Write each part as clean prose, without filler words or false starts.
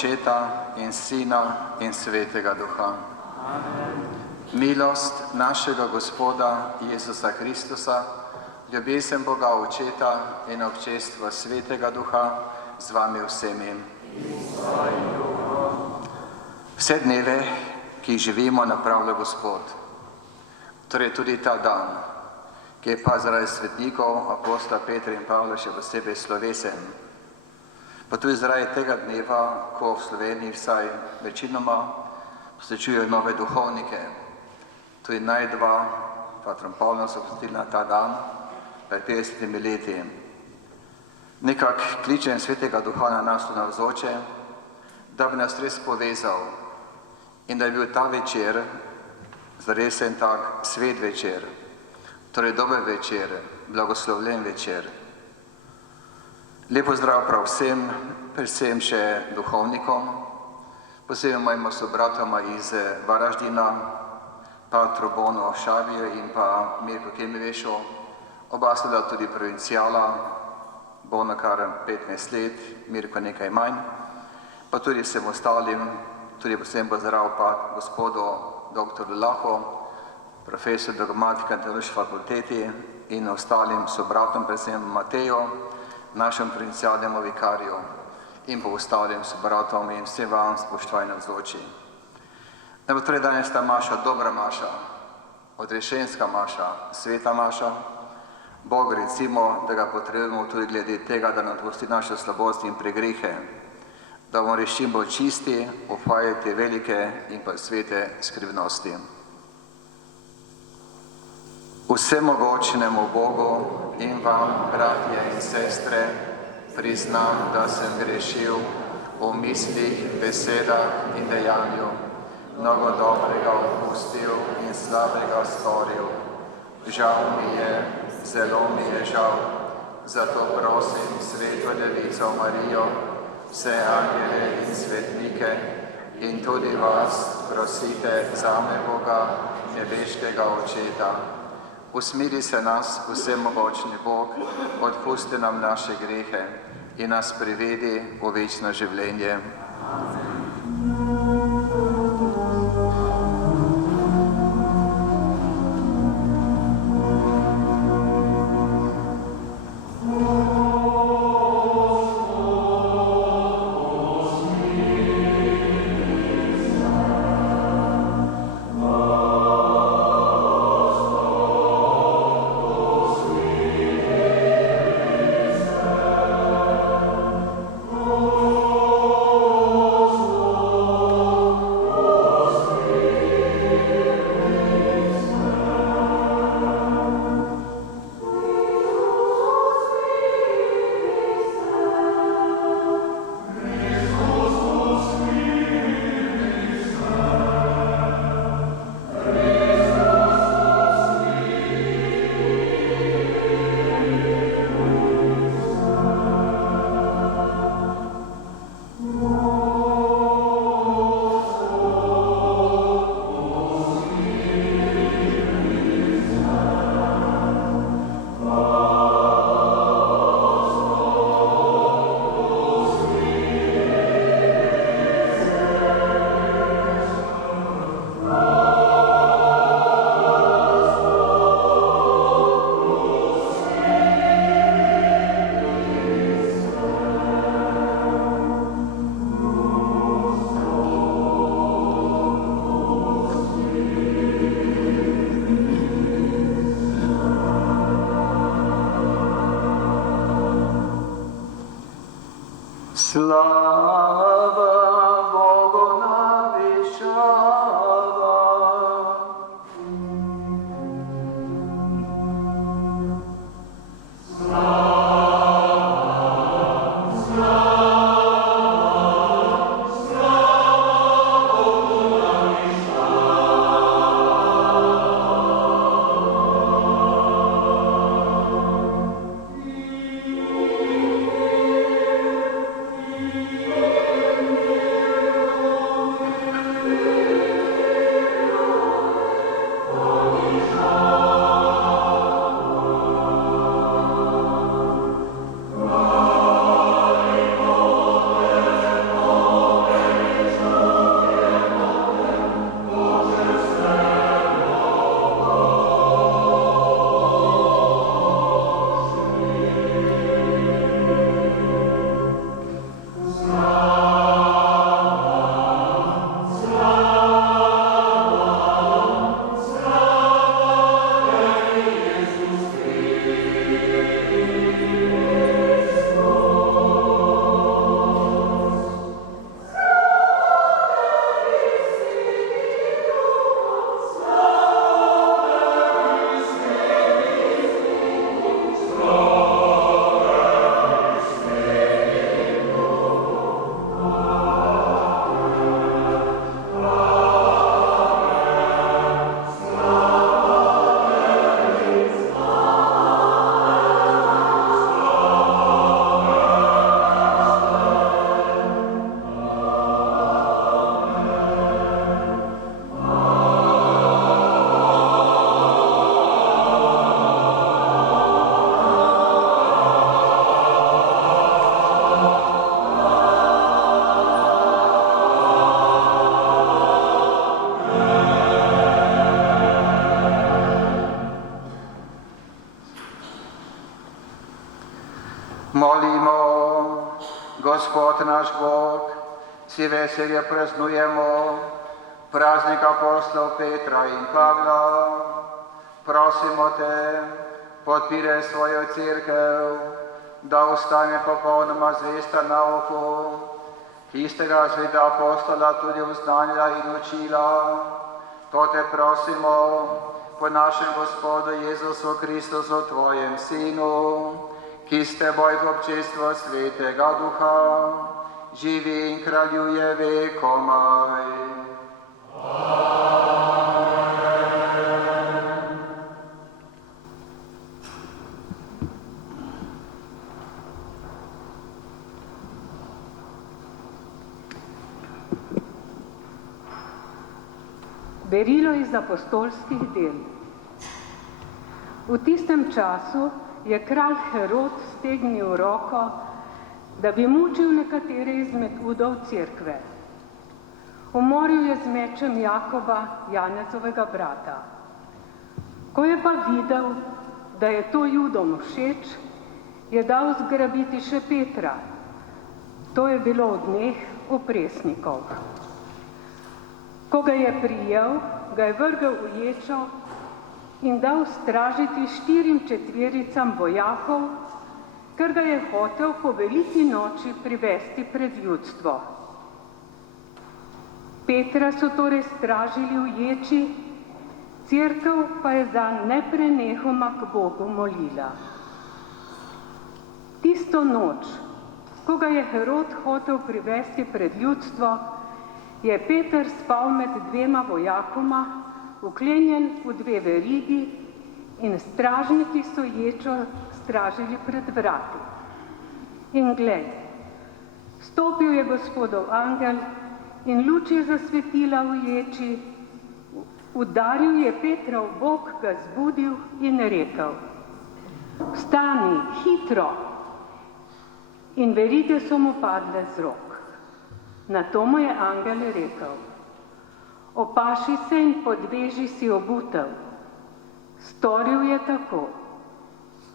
Očeta in Sina in Svetega Duha. Amen. Milost našega Gospoda Jezusa Kristusa, ljubezen Boga Očeta in občestvo Svetega Duha z vami vsemi. Vse dneve, ki jih živimo, napravlja Gospod. Torej tudi ta dan, ki je pa zaradi svetnikov, apostola Petra in Pavla še posebej slovesen. Pa tudi zaradi tega dneva, ko v Sloveniji vsaj večinoma posvečujejo nove duhovnike. Tudi najdva, patron Pavla so posvetili na ta dan, pred 50 leti. Nekak kličem Svetega Duha na nas tu navzoče, da bi nas res povezal in da je bil ta večer zares en tak svet večer, torej dober večer, blagoslovljen večer. Lepo zdrav prav vsem, predvsem še duhovnikom, posebej mojima sobratoma iz Varaždina, patru Bono Šavijo in pa Mirko Kemivešu, oba sta tudi provincijala, Bono kar 15 let, Mirko nekaj manj, pa tudi vsem ostalim, tudi posebej pozdrav pa gospodu dr. Laho, profesor dogmatike na teološki fakulteti in ostalim sobratom, predvsem Mateju, našem provincialnemu vikarju in pa ostalim sobratom in vsem vam spoštovani navzoči. Da bo torej danes ta maša dobra maša, odrešenska maša, sveta maša. Bog recimo, da ga potrebujemo tudi glede tega, da nam odpusti naše slabosti in pregrehe, da bomo res čim bolj čisti, opajati velike in pa svete skrivnosti. Vsemogočnemu Bogu in vam, bratje in sestre, priznam, da sem grešil v mislih, besedah in dejanju, mnogo dobrega opustil in slabega storil. Žal mi je, zelo mi je žal, zato prosim Sveto Devico Marijo, vse angele in svetnike in tudi vas prosite zame Boga, nebeškega Očeta. Usmiri se nas, vsemogočni Bog, odpusti nam naše grehe in nas privedi v večno življenje. Molimo, Gospod naš Bog, si veselje praznujemo praznik apostolov Petra in Pavla. Prosimo te, podpiraj svojo cerkev, da ostane popolnoma zvesta nauku, istega zveda apostola tudi uznanila in učila. To te prosimo po našem Gospodu Jezusu Kristusu, tvojem Sinu, ki s teboj v občestvu Svetega Duha živi in kraljuje vekomaj. Berilo iz apostolskih del. V tistem času je kralj Herod stegnil roko, da bi mučil nekatere izmed udov cerkve. Umoril je z mečem Jakoba, Janezovega brata. Ko je pa videl, da je to Judom všeč, je dal zgrabiti še Petra. To je bilo v dneh opresnikov. Ko ga je prijel, ga je vrgel v ječo in dal stražiti 4 vojakov, ker ga je hotel po veliki noči privesti pred ljudstvo. Petra so torej stražili v ječi, cerkev pa je zanj neprenehoma k Bogu molila. Tisto noč, ko ga je Herod hotel privesti pred ljudstvo, je Peter spal med 2 vojakoma, vklenjen v 2 verigi, in stražniki so ječo stražili pred vrati. In glej, stopil je Gospodov angel in luč je zasvetila v ječi, udaril je Petra v bok, ga zbudil in rekel: Vstani, hitro! In verige so mu padle z rok. Nato mu je angel rekel: Opaši se in podveži si obutev. Storil je tako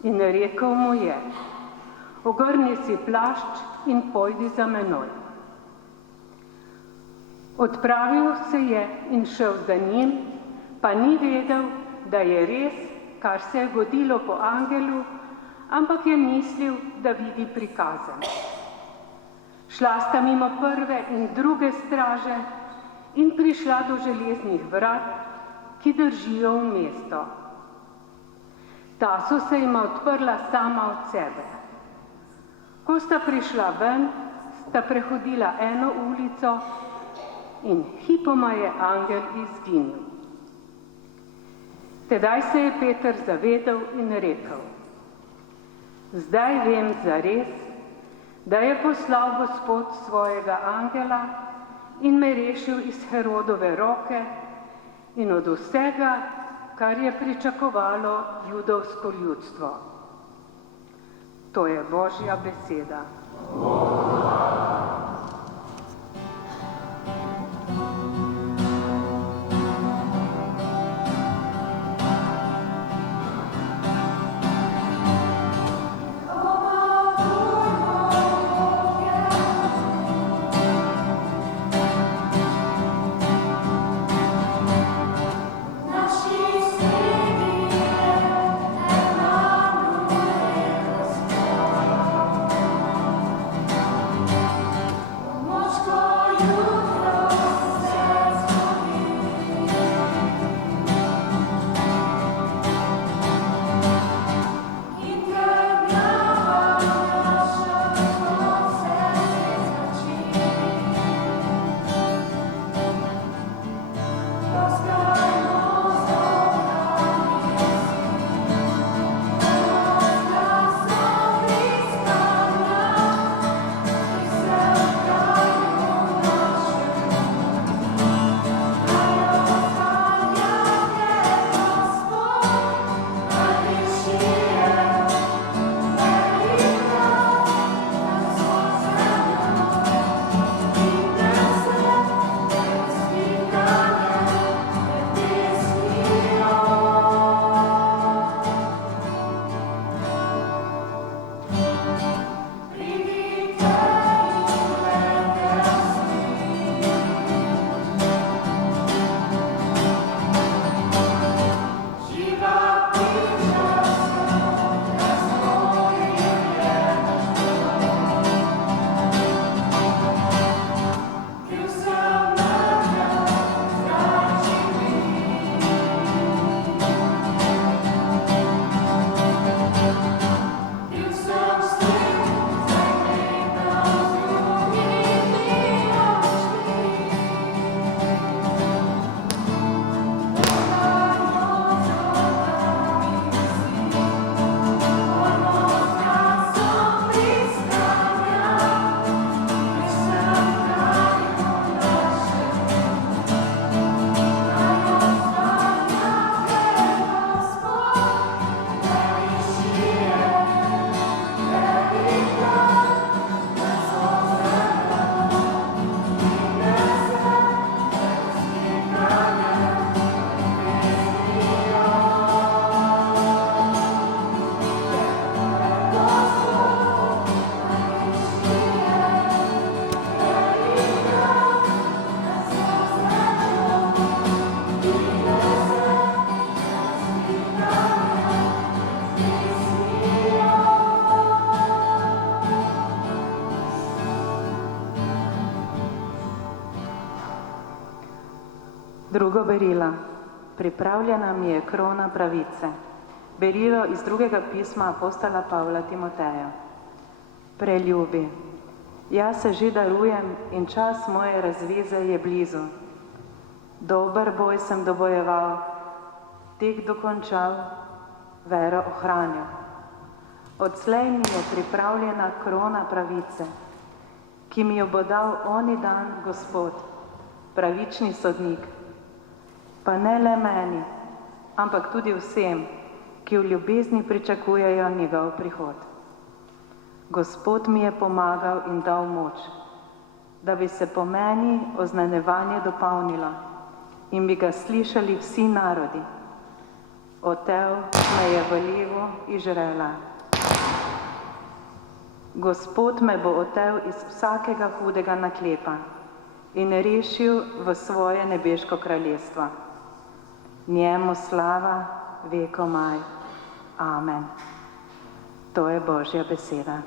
in rekel mu je: Ogrni si plašč in pojdi za menoj. Odpravil se je in šel za njim, pa ni vedel, da je res, kar se je godilo po angelu, ampak je mislil, da vidi prikaze. Šla sta mimo prve in druge straže in prišla do železnih vrat, ki držijo v mesto. Ta so se jima odprla sama od sebe. Ko sta prišla ven, sta prehodila eno ulico in hipoma je angel izginil. Tedaj se je Peter zavedel in rekel: Zdaj vem zares, da je poslal Gospod svojega angela in me rešil iz Herodove roke in od vsega, kar je pričakovalo judovsko ljudstvo. To je Božja beseda. Drugo berilo. Pripravljena mi je krona pravice. Berilo iz drugega pisma apostola Pavla Timoteja. Preljubi. Jaz se že darujem in čas moje razveze je blizu. Dober boj sem dobojeval, tek dokončal, vero ohranil. Odslej mi je pripravljena krona pravice, ki mi jo bo dal oni dan Gospod, pravični sodnik. Pa ne le meni, ampak tudi vsem, ki v ljubezni pričakujejo njegov prihod. Gospod mi je pomagal in dal moč, da bi se po meni oznanjevanje dopolnilo in bi ga slišali vsi narodi. Otev me je v levo Izraela. Gospod me bo otev iz vsakega hudega naklepa in rešil v svoje nebeško kraljestvo. Njemu slava vekomaj. Amen. To je Božja beseda.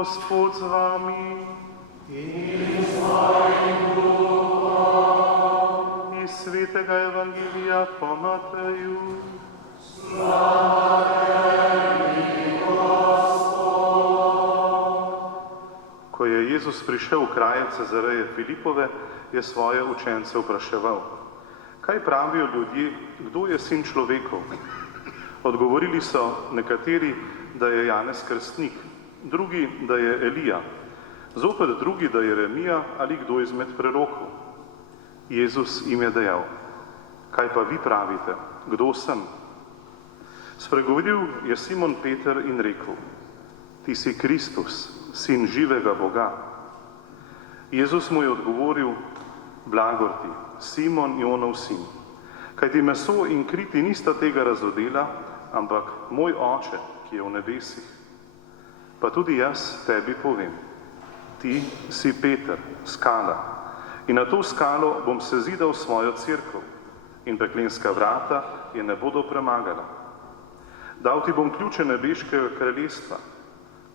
Gospod z vami in s tvojim duhom. Iz svetega evangelija po Mateju. Slava tebi, Gospod. Ko je Jezus prišel v kraj Cezareje Filipove, je svoje učence vpraševal: kaj pravijo ljudje, kdo je sin človekov? Odgovorili so nekateri, da je Janez Krstnik, drugi, da je Elija, zopet drugi, da je Jeremija ali kdo izmed prerokov. Jezus jim je dejal: kaj pa vi pravite, kdo sem? Spregovoril je Simon Peter in rekel: ti si Kristus, sin živega Boga. Jezus mu je odgovoril: blagor ti, Simon Jonov sin, kajti meso in kri ti nista tega razodela, ampak moj Oče, ki je v nebesih. Pa tudi jaz tebi povem, ti si Peter, skala, in na to skalo bom sezidal svojo cerkev in peklenska vrata je ne bodo premagala. Dal ti bom ključe nebeškega kraljestva.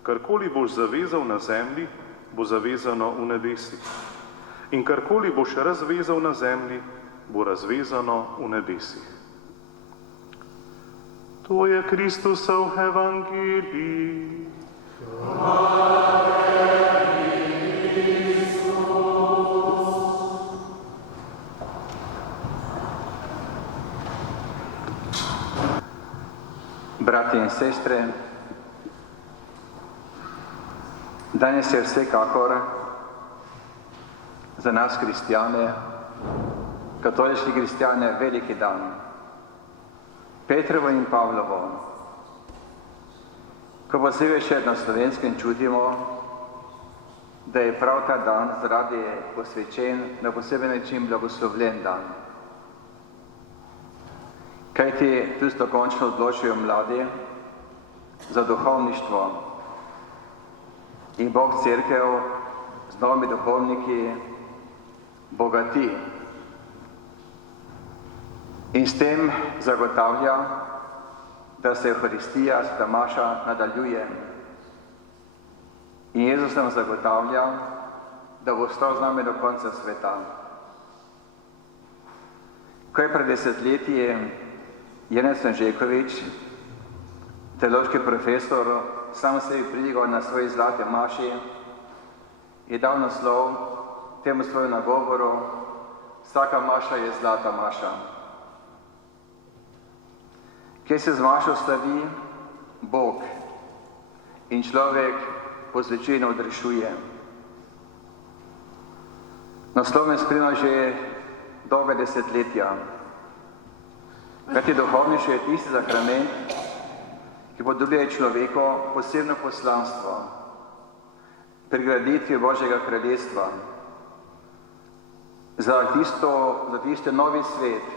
Karkoli boš zavezal na zemlji, bo zavezano v nebesih. In karkoli boš razvezal na zemlji, bo razvezano v nebesih. To je Kristusov evangelij. Bratje in sestre, danes je vsekakor za nas kristjane, katoliški kristjane, veliki dan. Petrovo in Pavlovo. Ko posebej še na Slovenskem čutimo, da je prav ta dan zaradi posvečen na poseben način blagoslovljen dan. Kajti tu se dokončno odločijo mladi za duhovništvo in Bog cerkev z novimi duhovniki bogati. In s tem zagotavlja, da se Evharistija, sveta maša nadaljuje. In Jezus nam zagotavlja, da bo ostal z nami do konca sveta. Ko je pred desetletji Janez Anžekovič, teološki profesor, sam sebi pridigal na svoji zlati maši, je dal naslov temu svoju nagovoru: vsaka maša je zlata maša. Kjer se z mašo slavi Bog in človek po zvečini odrešuje. Naslov me spremlja že dolga desetletja. Kajti duhovništvo je tisti sakrament, ki podoblja človeku posebno poslanstvo pri graditvi Božjega kraljestva za tisti novi svet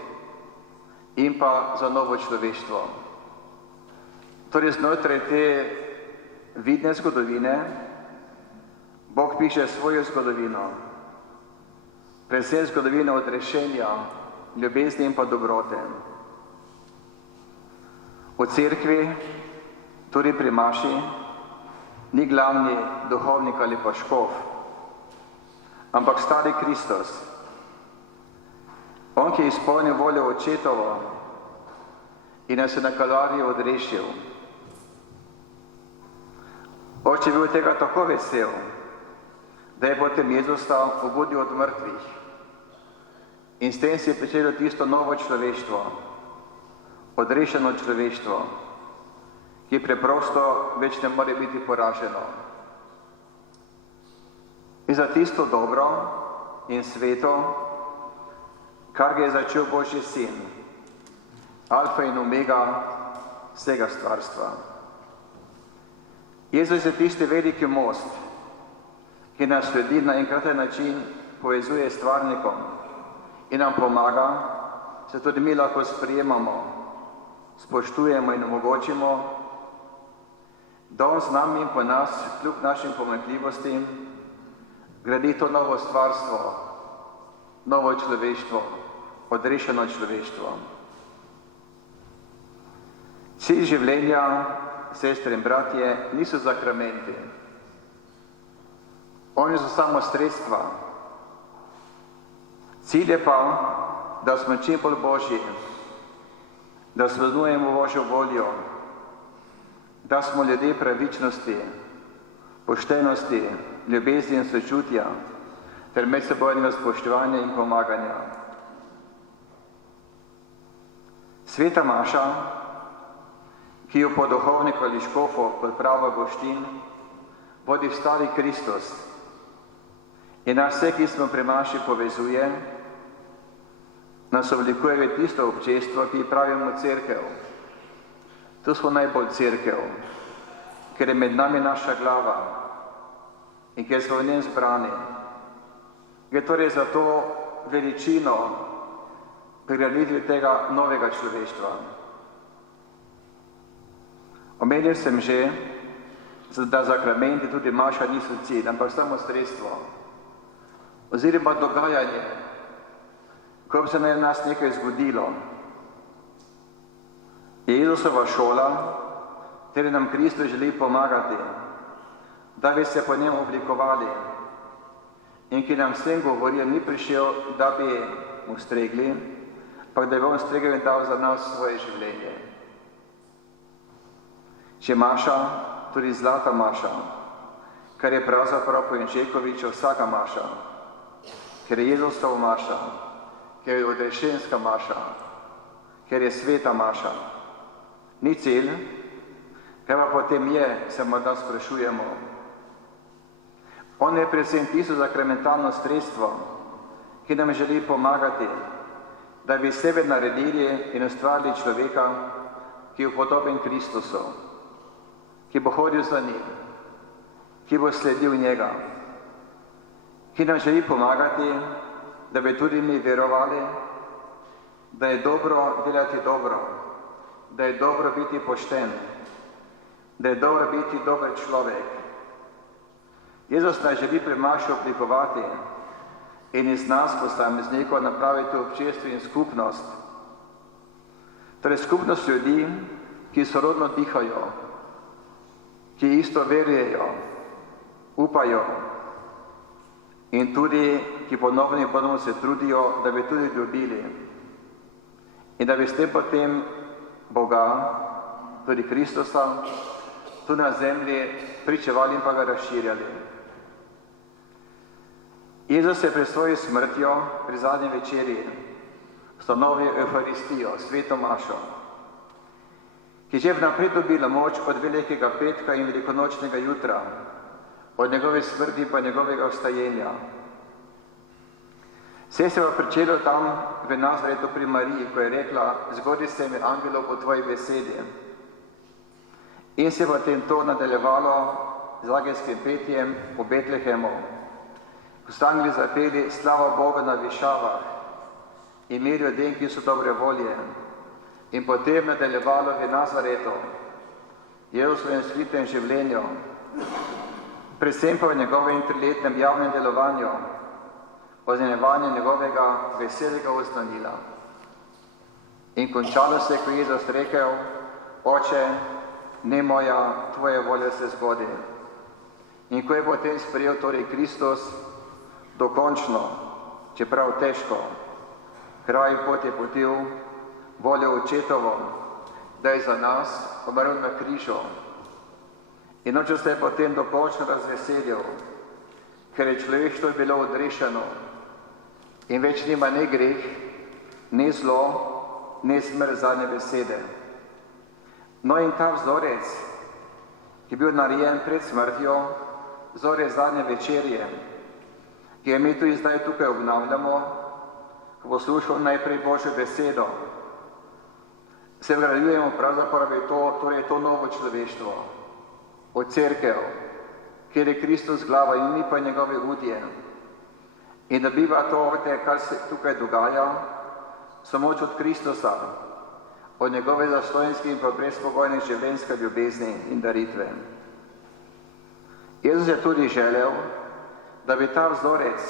in pa za novo človeštvo. Torej znotraj te vidne zgodovine Bog piše svojo zgodovino, predvsem zgodovino odrešenja, ljubezni in pa dobrote. V cerkvi, tudi pri maši, ni glavni duhovnik ali pa škof, ampak stari Kristus. On, ki je izpolnil voljo Očetovo in nas je na Kalvariji odrešil. Oče je bil tega tako vesel, da je potem Jezusa pobudil od mrtvih in s tem si je pričelo tisto novo človeštvo, odrešeno človeštvo, ki preprosto več ne more biti poraženo. In za tisto dobro in sveto, kar ga je začel Božji sin, alfa in omega vsega stvarstva. Jezus je tisti veliki most, ki nas ljudi na enkraten način povezuje s stvarnikom in nam pomaga, se tudi mi lahko sprijemamo, spoštujemo in omogočimo, da on z nami in po nas, kljub našim pomanjkljivostim, gradi to novo stvarstvo, novo človeštvo, odrešeno človeštvo. Cilj življenja, sestre in bratje, niso sakramenti. Oni so samo sredstva. Cilj je pa, da smo čim bolj Božji, da spoznujemo Božjo voljo, da smo ljudje pravičnosti, poštenosti, ljubezni in sočutja ter medsebojnega spoštovanja in pomaganja. Sveta maša, ki jo po duhovniku ali škofu kot prava goštin vodi stari Kristus in nas vse, ki smo pri maši, povezuje, nas oblikuje v tisto občestvo, ki pravimo cerkev. Tu smo najbolj cerkev, ker je med nami naša glava in ker smo v njem zbrani. Gre torej za to veličino pri graditvi tega novega človeštva. Omenil sem že, da sakramenti tudi maša niso cilj, ampak samo sredstvo. Oziroma dogajanje, ko bi se na nas nekaj zgodilo. Je Jezusova šola, kateri nam Kristus želi pomagati, da bi se po njem oblikovali in ki nam vsem govori, ni prišel, da bi mu stregli, pa da bi on stregel in dal za nas svoje življenje. Če maša, tudi zlata maša, kar je pravzaprav po Janžekoviču vsaka maša, ker je Jezusova maša, ker je odrešenska maša, ker je sveta maša. Ni cilj, kaj pa potem je, se morda sprašujemo. On je predvsem tisto sakramentalno sredstvo, ki nam želi pomagati, da bi sebe naredili in ustvarili človeka, ki je upodoben Kristusu, ki bo hodil za njim, ki bo sledil njega, ki nam želi pomagati, da bi tudi mi verovali, da je dobro delati dobro, da je dobro biti pošten, da je dobro biti dober človek. Jezus nas želi pri maši oblikovati in iz nas posameznikov napraviti občestvo in skupnost. Torej skupnost ljudi, ki sorodno dihajo, ki isto verujejo upajo in tudi, ki ponovno se trudijo, da bi tudi ljubili in da bi s tem potem Boga, tudi Kristusa, tu na zemlji pričevali in pa ga razširjali. Jezus je pred svojo smrtjo, pri zadnji večerji, ustanovil Evharistijo, sveto mašo, ki že vnaprej dobila moč od Velikega petka in velikonočnega jutra, od njegove smrti pa njegovega vstajenja. Vse se je pričelo tam v Nazaretu pri Mariji, ko je rekla, zgodi se mi angelov po tvoji besedi. In se je potem to nadaljevalo z angelskim petjem v Betlehemu, ko so angeli zapeli slava Boga na višavah in mir ljudem, ki so dobre volje. In potem nadaljevalo v Nazaretu, Jezusovem svitem življenju, predvsem pa v njegovem triletnem javnem delovanju, oznanjevanju njegovega veselega oznanila. In končalo se, ko je Jezus rekel, Oče, ne moja, tvoja volja se zgodi. In ko je potem sprejel torej Kristus, dokončno, čeprav težko, kraj pot je potil voljo očetovo, da je za nas umrl na križu. In oče se je potem dokončno razveselil, ker je človeštvo bilo odrešeno in več nima ne greh, ne zlo, ne smrt zadnje besede. No in ta vzorec, ki je bil narejen pred smrtjo, vzorec zadnje večerje, ki je mi tudi zdaj tukaj obnavljamo, ko poslušamo najprej Božjo besedo, se vgrajujemo pravzaprav torej to novo človeštvo, od cerkev, kjer je Kristus glava in mi pa njegove udje. In da biva to, kar se tukaj dogaja, samo moč od Kristusa, od njegove zastojnske in pa brezpogojne življenjske ljubezni in daritve. Jezus je tudi želel, da bi ta vzorec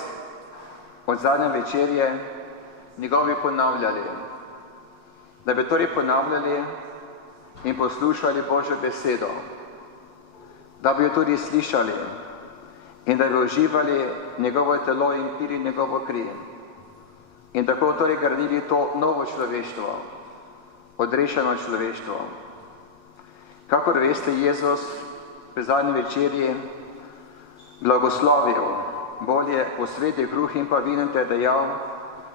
od zadnje večerje njegovi ponavljali, da bi torej ponavljali in poslušali Božjo besedo, da bi jo tudi slišali in da bi uživali njegovo telo in pili njegovo kri. In tako torej gradili to novo človeštvo, odrešeno človeštvo. Kakor veste, Jezus pri zadnji večerji blagoslovil, bolje posveti kruh in pa vino ter dejal,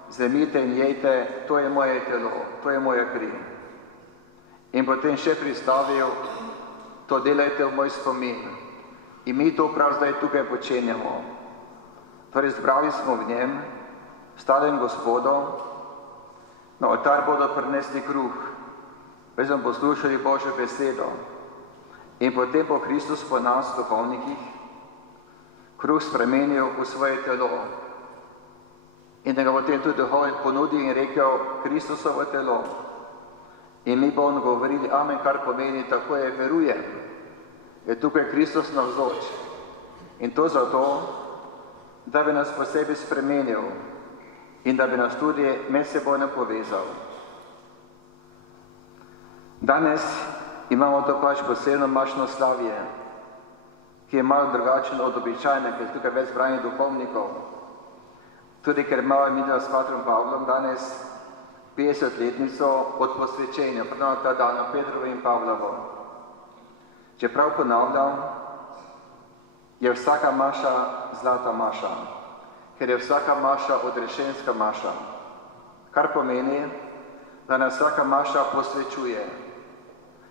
vzemite in jejte, to je moje telo, to je moja kri. In potem še pristavil, to delajte v moj spomin. In mi to prav zdaj tukaj počenjamo. Torej zbrali smo v njem, stalem Gospodu, na oltar bodo prinesli kruh, zdaj smo poslušali Božjo besedo in potem po Kristus po nas, duhovnikih, kruh spremenil v svoje telo. In da ga potem tudi duhovnik ponudil in rekel, Kristusovo telo. In mi bomo govorili, amen, kar pomeni, tako je, verujem, je tukaj Kristus navzoč. In to zato, da bi nas posebej spremenil in da bi nas tudi medsebojno povezal. Danes imamo to pač posebno mašno slavje, ki je malo drugačen od običajnega, ker je tukaj več zbranih duhovnikov. Tudi ker imamo minilo s patrom Pavlom danes 50-letnico od posvečenja, prav ta dan, Petrovo in Pavlovo. Čeprav ponavljam, je vsaka maša zlata maša, ker je vsaka maša odrešenska maša, kar pomeni, da nas vsaka maša posvečuje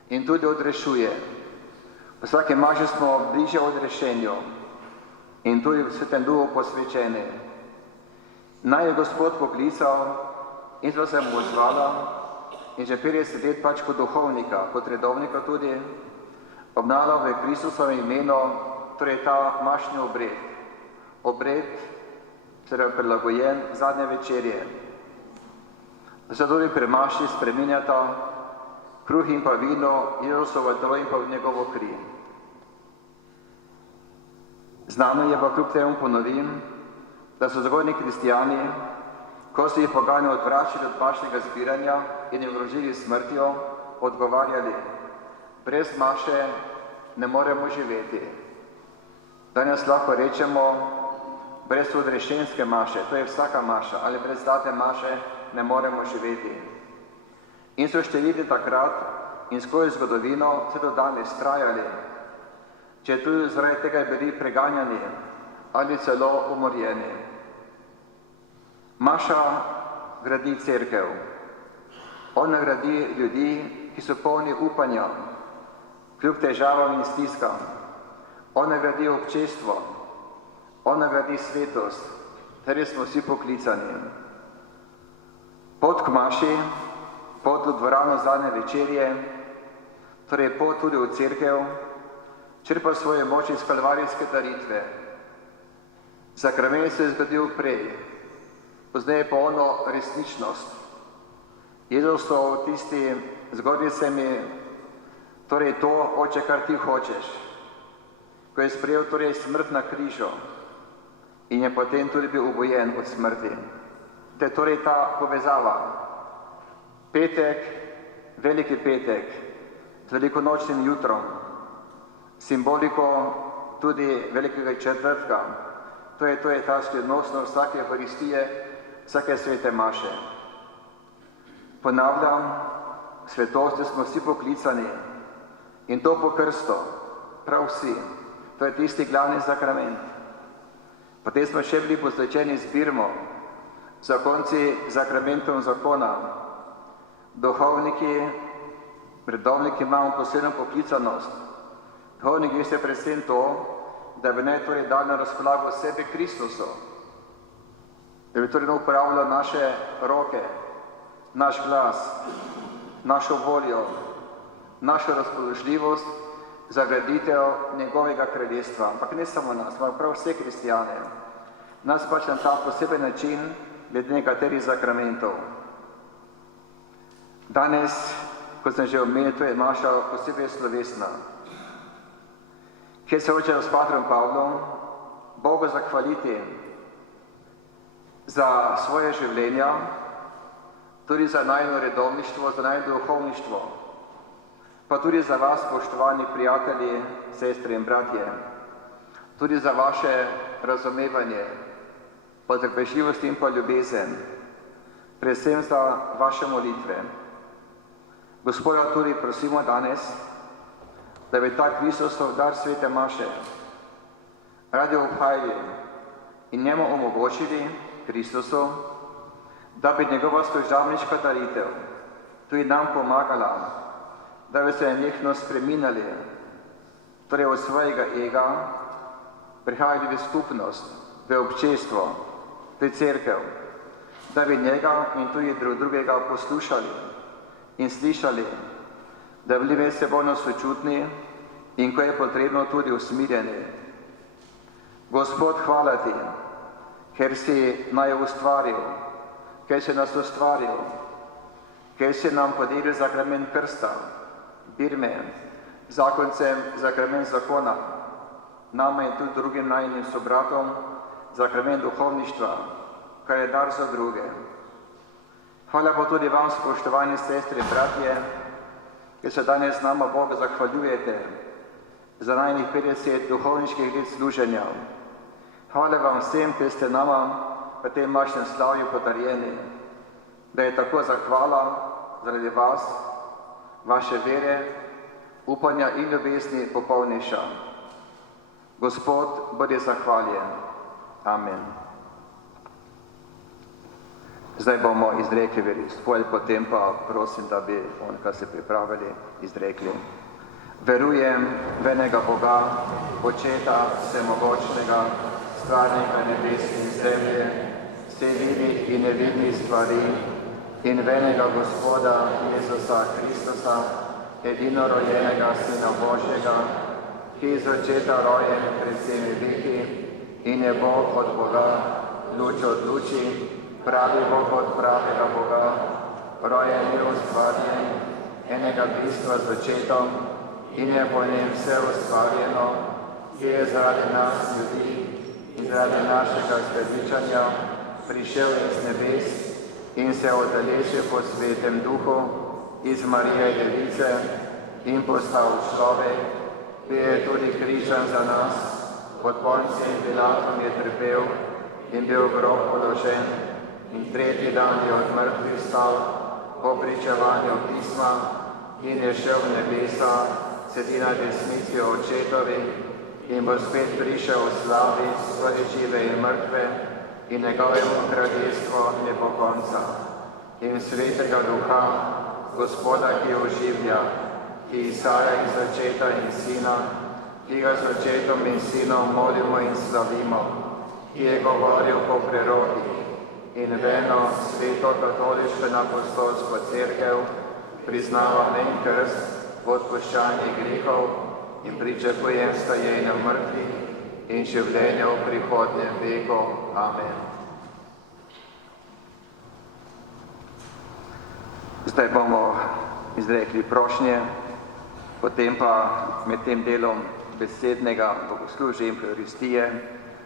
in tudi odrešuje. V vsake maši smo bliže odrešenju in tudi v Svetem Duhu posvečeni. Naj je Gospod poklical in sva se mu odzvala in že 50 let pač kot duhovnika, kot redovnika tudi, obnala v Kristusovem imenu, torej ta mašni obred. Obred, torej prilagojen zadnje večerje. Da se tudi pri maši spreminjata kruh in pa vino, Jezusovo telo in pa v njegovo kri. Znano je pa kljub temu ponovim, da so zgodnji kristijani, ko so jih pogani odvračali od mašnega zbiranja in jim grozili smrtjo, odgovarjali, brez maše ne moremo živeti. Danes lahko rečemo, brez odrešenske maše, to je vsaka maša, ali brez zlate maše ne moremo živeti. In so številni takrat in skozi zgodovino vse do danes trajali, če tudi zaradi tega bili preganjani ali celo umorjeni. Maša gradi cerkev. Ona gradi ljudi, ki so polni upanja, kljub težavam in stiskam. Ona gradi občestvo, ona gradi svetost, kateri smo vsi poklicani. Pot k maši, pot v dvorano zadnje večerje, torej pot tudi v cerkev, črpa svoje moči iz kalvarijske daritve. Sakrament se je zgodil prej, pozneje pa ono resničnost. Jezus so v tisti zgodnicami, torej to, oče, kar ti hočeš, ko je sprejel torej smrt na križu in je potem tudi bil obojen od smrti. To je torej ta povezava. Petek, veliki petek, z velikonočnim jutrom, simboliko tudi velikega četvrtka. To je ta skladnostnost vsake Euharistije, vsake svete maše. Ponavljam, svetosti smo vsi poklicani in to po krstu, prav vsi. To je tisti glavni sakrament. Potem smo še bili posvečeni z birmo, zakonci sakramentom zakona. Duhovniki, redovniki imamo posebno poklicanost. Duhovniki veste predvsem to, da bi naj torej dal na razpolago sebe Kristusu, da bi torej uporabljal naše roke, naš glas, našo voljo, našo razpoložljivost za graditev njegovega kraljestva. Ampak ne samo nas, ampak prav vse kristijane. Nas pač na ta poseben način glede nekaterih sakramentov. Danes, kot sem že omenil, to je maša posebej slovesna, kjer se hočejo s patrom Pavlom Bogu zahvaliti za svoje življenja, tudi za najno redovništvo, za najno duhovništvo, pa tudi za vas, spoštovani prijatelji, sestre in bratje, tudi za vaše razumevanje, potrpežljivost in pa ljubezen, predvsem za vaše molitve. Gospoda tudi prosimo danes, da bi ta Kristosov dar svete maše radi obhajali in njemu omogočili, Kristusu, da bi njegova služabniška daritev tudi nam pomagala, da bi se njihno spreminjali, torej od svojega ega prihajali v skupnost, v občestvo, v cerkev, da bi njega in tudi drugega poslušali in slišali, da bi bili sebojno sočutni in ko je potrebno tudi usmirjeni. Gospod, hvala ti, ker si naj ustvaril, ker si nas ustvaril, ker si nam podelil sakrament krsta, birme, zakoncem sakrament zakona, nama in tudi drugim najnim sobratom sakrament duhovništva, kar je dar za druge. Hvala pa tudi vam, spoštovani sestri in bratje, ki se danes nama Boga zahvaljujete za najnih 50 duhovniških let služenja. Hvala vam vsem, ki ste nama v tem mašnem slavju podarjeni, da je tako zahvala zaradi vas, vaše vere, upanja in ljubezni popolnejša. Gospod, bodi zahvaljen. Amen. Zdaj bomo izrekli veroizpoved, potem pa prosim, da bi on, kar se pripravili, izrekli. Verujem v enega Boga, Očeta vsemogočnega, stvarnika nebes in zemlje, vse vidnih in nevidnih stvari, in v enega Gospoda Jezusa Kristusa, edinorojenega Sina Božjega, ki je iz očeta rojen pred vsemi veki in je Bog od Boga, luč od luči, pravi Bog od pravega Boga, rojen je ustvarjen, enega bistva z očetom in je po njem vse ustvarjeno, ki je zaradi nas ljudi in zaradi našega spredičanja prišel iz nebes in se odeležil po svetem duhu iz Marije Device in postal človek, ki je tudi križan za nas, pod Poncijem Pilatom je trpel in bil v grob položen in tretji dan je od mrtvih stal po pričevanju pisma in je šel v nebesa, sedi na desnici očetovi in bo spet prišel v slavi svoje žive in mrtve in njegovemu kraljestvu ne bo konca. In svetega duha, Gospoda, ki oživlja, ki izhaja iz očeta in sina, ki ga z očetom in sinom molimo in slavimo, ki je govoril po prerokih in v eno sveto katoliško in apostolsko cerkev priznavam en krst v odpuščanju grehov in pričakujem stajenje mrtvih in življenje v prihodnjem veku. Amen. Zdaj bomo izrekli prošnje, potem pa med tem delom besednega bogoslužja in prioristije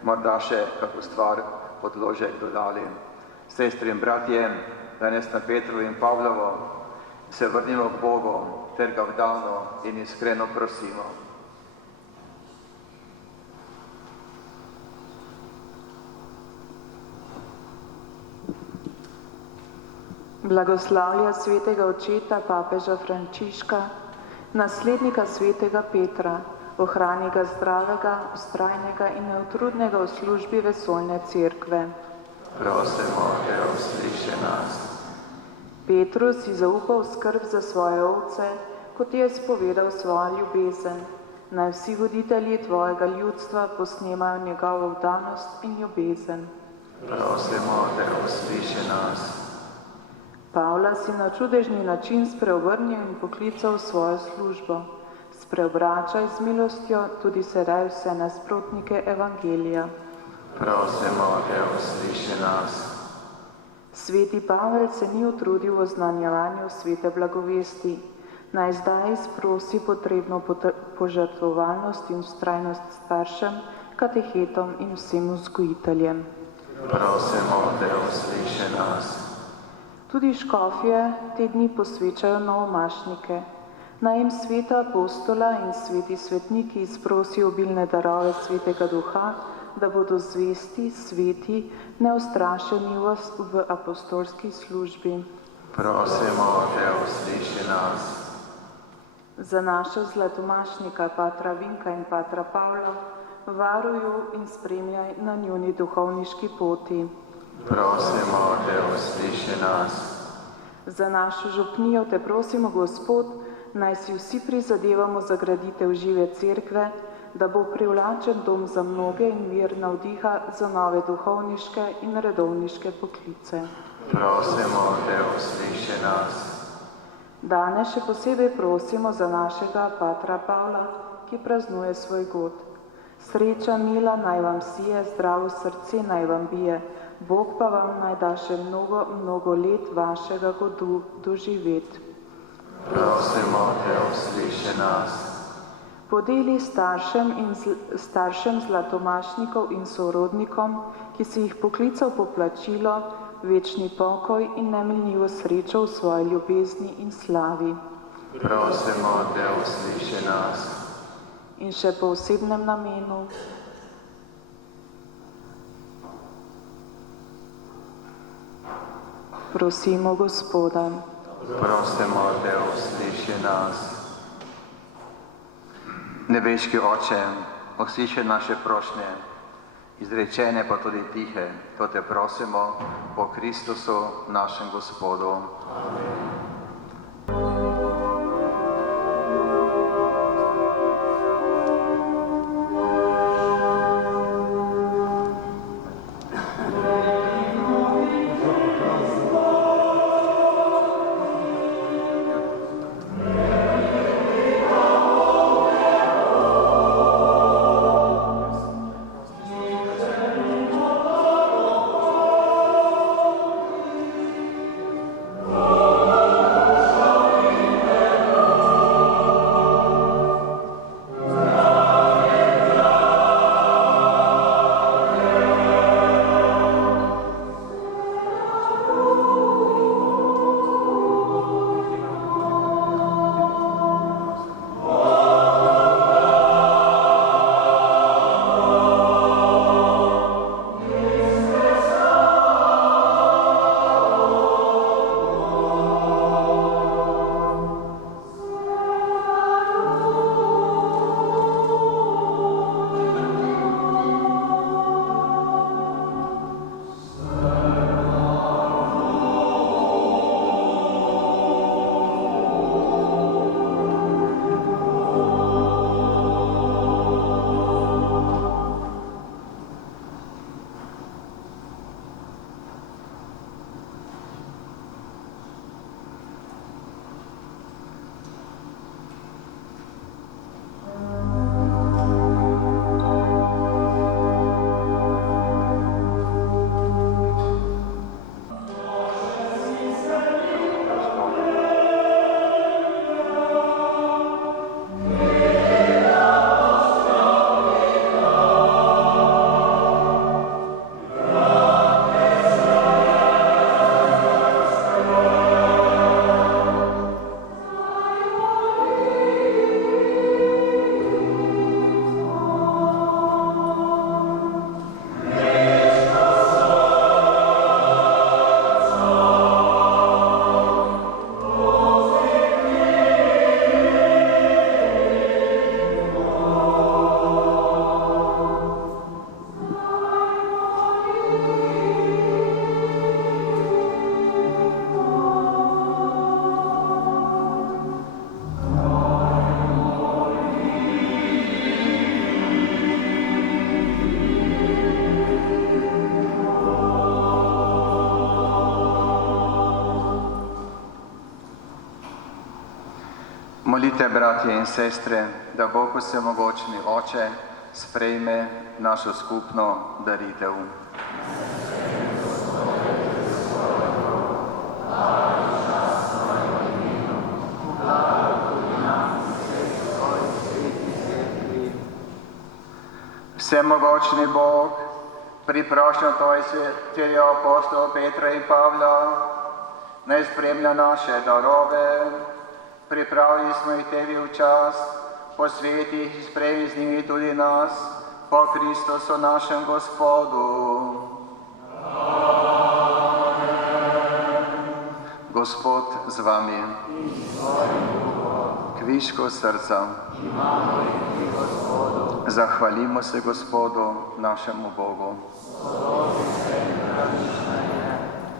morda še kako stvar podložek dodali. Sestri in bratje, danes na Petrovo in Pavlovo se vrnimo k Bogu ter ga vdano in iskreno prosimo. Blagoslavlja svetega očeta papeža Frančiška, naslednika svetega Petra, ohrani ga zdravega, vztrajnega in neutrudnega v službi vesoljne cerkve. Prosimo, ker usliši nas. Petrus si zaupal skrb za svoje ovce, kot je spovedal svojo ljubezen. Naj vsi voditelji tvojega ljudstva posnemajo njegovo vdanost in ljubezen. Prosimo, ker usliši nas. Pavla si na čudežni način spreobrnil in poklical v svojo službo. Spreobračaj z milostjo tudi sedaj vse nasprotnike evangelija. Prosimo, ker usliši nas. Sveti Pavel se ni utrudil v oznanjevanju svete blagovesti. Naj zdaj izprosi potrebno požrtvovalnost in vztrajnost staršem, katehetom in vsem vzgojiteljem. Prosimo, ker usliši nas. Tudi škofje te dni posvečajo novomašnike. Naj jim sveta apostola in sveti svetniki izprosijo obilne darove svetega duha, da bodo zvesti, sveti, neustrašeni v apostolski službi. Prosimo, ker usliši nas. Za naša zlatomašnika, patra Vinka in patra Pavla, varuju in spremljaj na njuni duhovniški poti. Prosimo, ker usliši nas. Za našo župnijo te prosimo, Gospod, naj si vsi prizadevamo za graditev žive cerkve, da bo privlačen dom za mnoge in vir navdiha za nove duhovniške in redovniške poklice. Prosimo, ker usliši nas. Danes še posebej prosimo za našega patra Pavla, ki praznuje svoj god. Sreča mila naj vam sije, zdravo srce naj vam bije, Bog pa vam naj da še mnogo, mnogo let vašega godu doživeti. Prosimo, ker usliši nas. Podeli staršem zlatomašnikov in sorodnikom, ki si jih poklical po plačilo, večni pokoj in nemenljivo srečo v svoji ljubezni in slavi. Prosimo, ker usliši nas. In še po osebnem namenu. Prosimo Gospoda. Prosimo, ker usliši nas. Nebeški Oče, usliši naše prošnje, izrečene pa tudi tihe, to te prosimo po Kristusu, našem Gospodu. Amen. Oh Molite, bratje in sestre, da Bog vsemogočni Oče sprejme našo skupno daritev. Vsemogočni Bog, priproščam Tvoj svetega apostolov Petra in Pavla, naj spremlja naše darove. Pripravili smo jih Tebi v čas, posveti jih in sprejmi z njimi tudi nas, po Kristusu našem Gospodu. Gospod z vami. Kviško srca. Zahvalimo se Gospodu, našemu Bogu.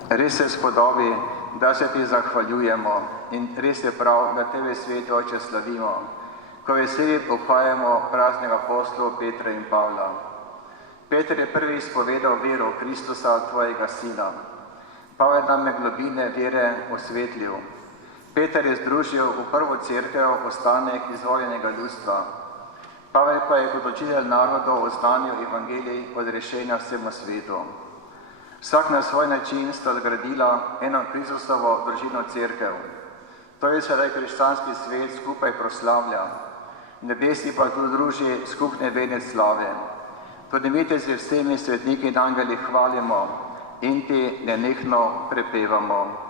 Res se spodobi, da se Ti zahvaljujemo in res je prav, da Tebe, Sveti Oče, slavimo, ko veseli obhajamo praznika apostolov Petra in Pavla. Peter je prvi izpovedal vero Kristusa, Tvojega Sina. Pavel nam je globine vere osvetlil. Peter je združil v prvo cerkev ostanek izvoljenega ljudstva. Pavel pa je kot učitelj narodov oznanil evangelij odrešenja vsemu svetu. Vsak na svoj način sta zgradila eno Kristusovo družino cerkev. To je sedaj krščanski svet skupaj proslavlja. Nebesi pa tu druži skupne venec slave. Tudi mi te z vsemi svetniki in angeli hvalimo in Ti nenehno prepevamo.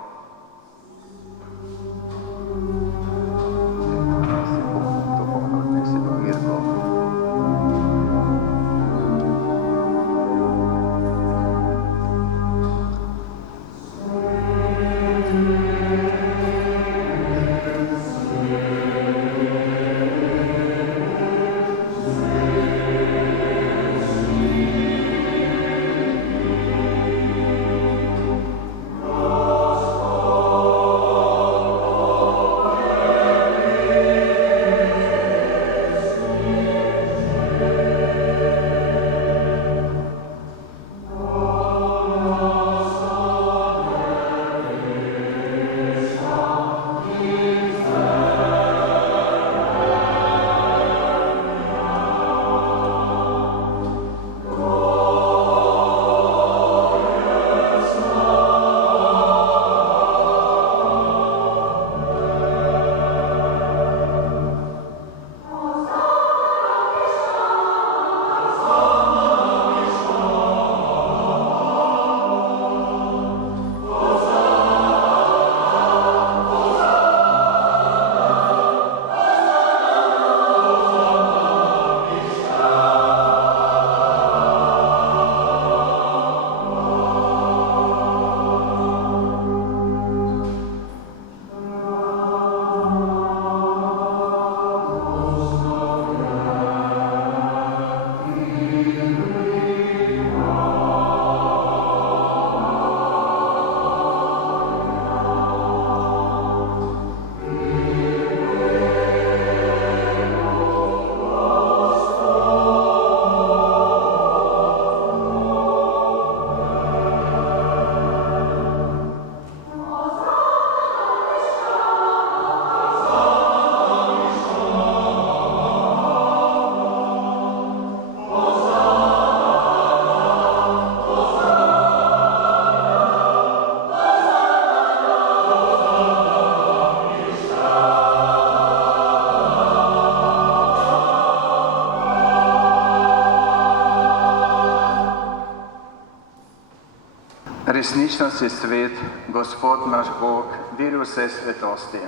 Resnično si svet, Gospod naš Bog, vir vse svetosti.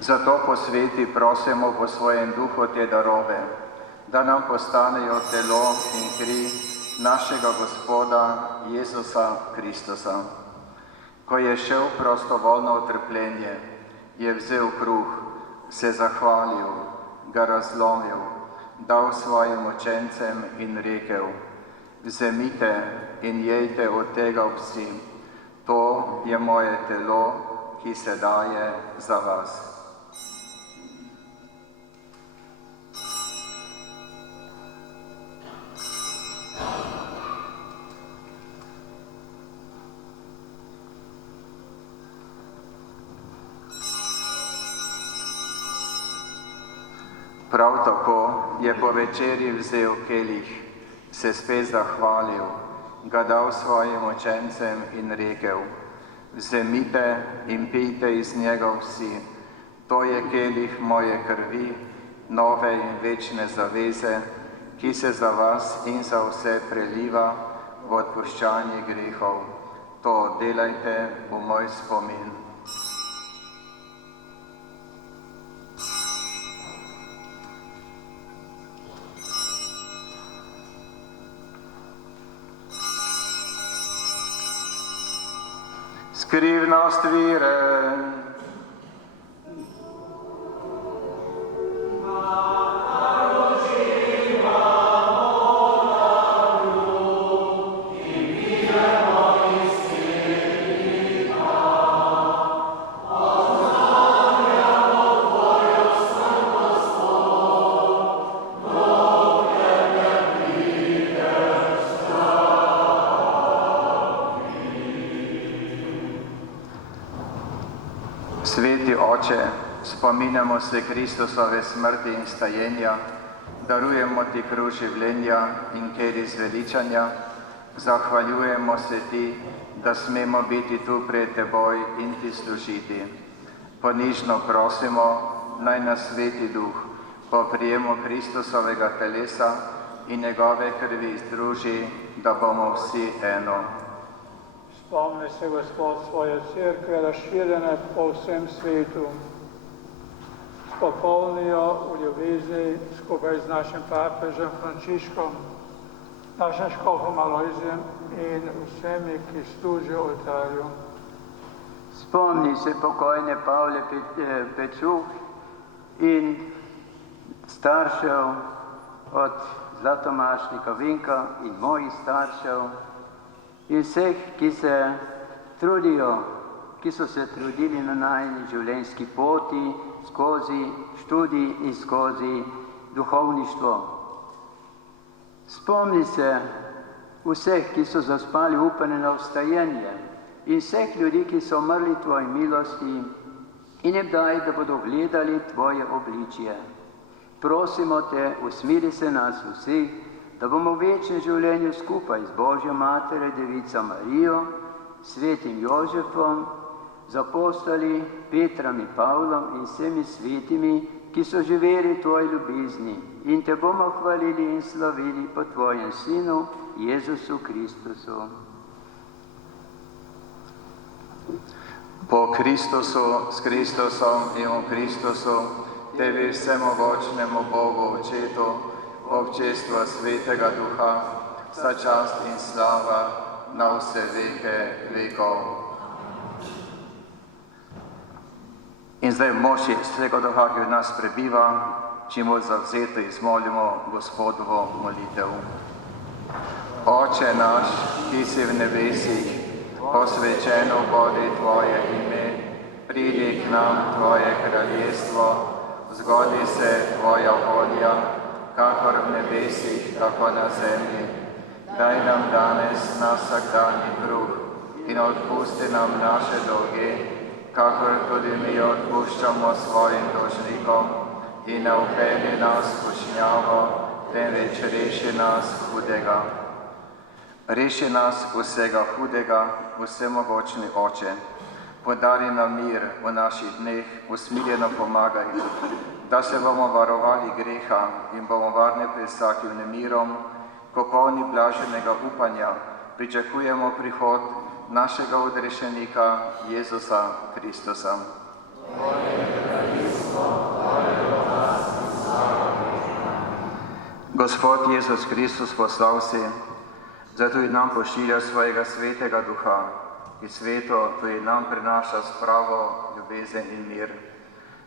Zato posveti prosimo po svojem duhu te darove, da nam postanejo telo in kri našega Gospoda Jezusa Kristusa. Ko je šel prostovoljno v trpljenje, je vzel kruh, se zahvalil, ga razlomil, dal svojim učencem in rekel: Vzemite in jejte od tega vsi, to je moje telo, ki se daje za vas. Prav tako je po večerji vzel kelih, se spet zahvalil, ga dal svojim učencem in rekel: Vzemite in pijte iz njega vsi, to je kelih moje krvi, nove in večne zaveze, ki se za vas in za vse preliva v odpuščanje grehov. To delajte v moj spomin. Skrivnost vire. Sveti Oče, spominjamo se Kristusove smrti in stajenja, darujemo Ti kruh življenja in kelih zveličanja, zahvaljujemo se Ti, da smemo biti tu pred Teboj in Ti služiti. Ponižno prosimo, naj nas Sveti Duh po prijemu Kristusovega telesa in njegove krvi združi, da bomo vsi eno. Spomni se, Gospod, svoje cerkve razširjene po vsem svetu. Popolni jo v ljubezni skupaj z našim papežem Frančiškom, našim škofom Alojzijem in vsemi, ki služijo oltarju. Spomni se pokojne Pavle Pečuh in staršev od Zlatomašnika Vinka in mojih staršev in vseh, ki se trudijo, ki so se trudili na najni življenjski poti skozi študij in skozi duhovništvo. Spomni se vseh, ki so zaspali upanje na vstajanje in vseh ljudi, ki so umrli Tvoji milosti in jim daj, da bodo gledali Tvoje obličje. Prosimo Te, usmiri se nas vseh, da bomo v večnem življenju skupaj z Božjo Materjo Devico Marijo, svetim Jožefom, z apostoli Petrom in Pavlom in vsemi svetimi, ki so živeli v Tvoji ljubezni in Te bomo hvalili in slavili po Tvojem Sinu, Jezusu Kristusu. Po Kristusu, s Kristusom in v Kristusu, Tebi vsemogočnemu Bogu Očetu, občestva Svetega Duha, vsa čast in slava na vse veke vekov. In zdaj v moči Svetega Duha, ki v nas prebiva, čim bolj zavzeto izmolimo Gospodovo molitev. Oče naš, ki si v nebesih, posvečeno bodi Tvoje ime, pridi k nam Tvoje kraljestvo, zgodi se Tvoja volja, kakor v nebesih, tako na zemlji. Daj nam danes naš vsakdanji kruh in odpusti nam naše dolge, kakor tudi mi odpuščamo svojim dolžnikom, in ne vpelji nas v skušnjavo, temveč reši nas hudega. Reši nas vsega hudega, vsemogočni Oče. Podari nam mir v naših dneh, usmiljeno pomagaj, da se bomo varovali greha in bomo varni pred vsakim nemirom, ko polni blaženega upanja pričakujemo prihod našega odrešenika Jezusa Kristusa. Gospod Jezus Kristus, poslal si, zato tudi nam pošilja svojega Svetega Duha, ki sveto tudi nam prinaša spravo, ljubezen in mir.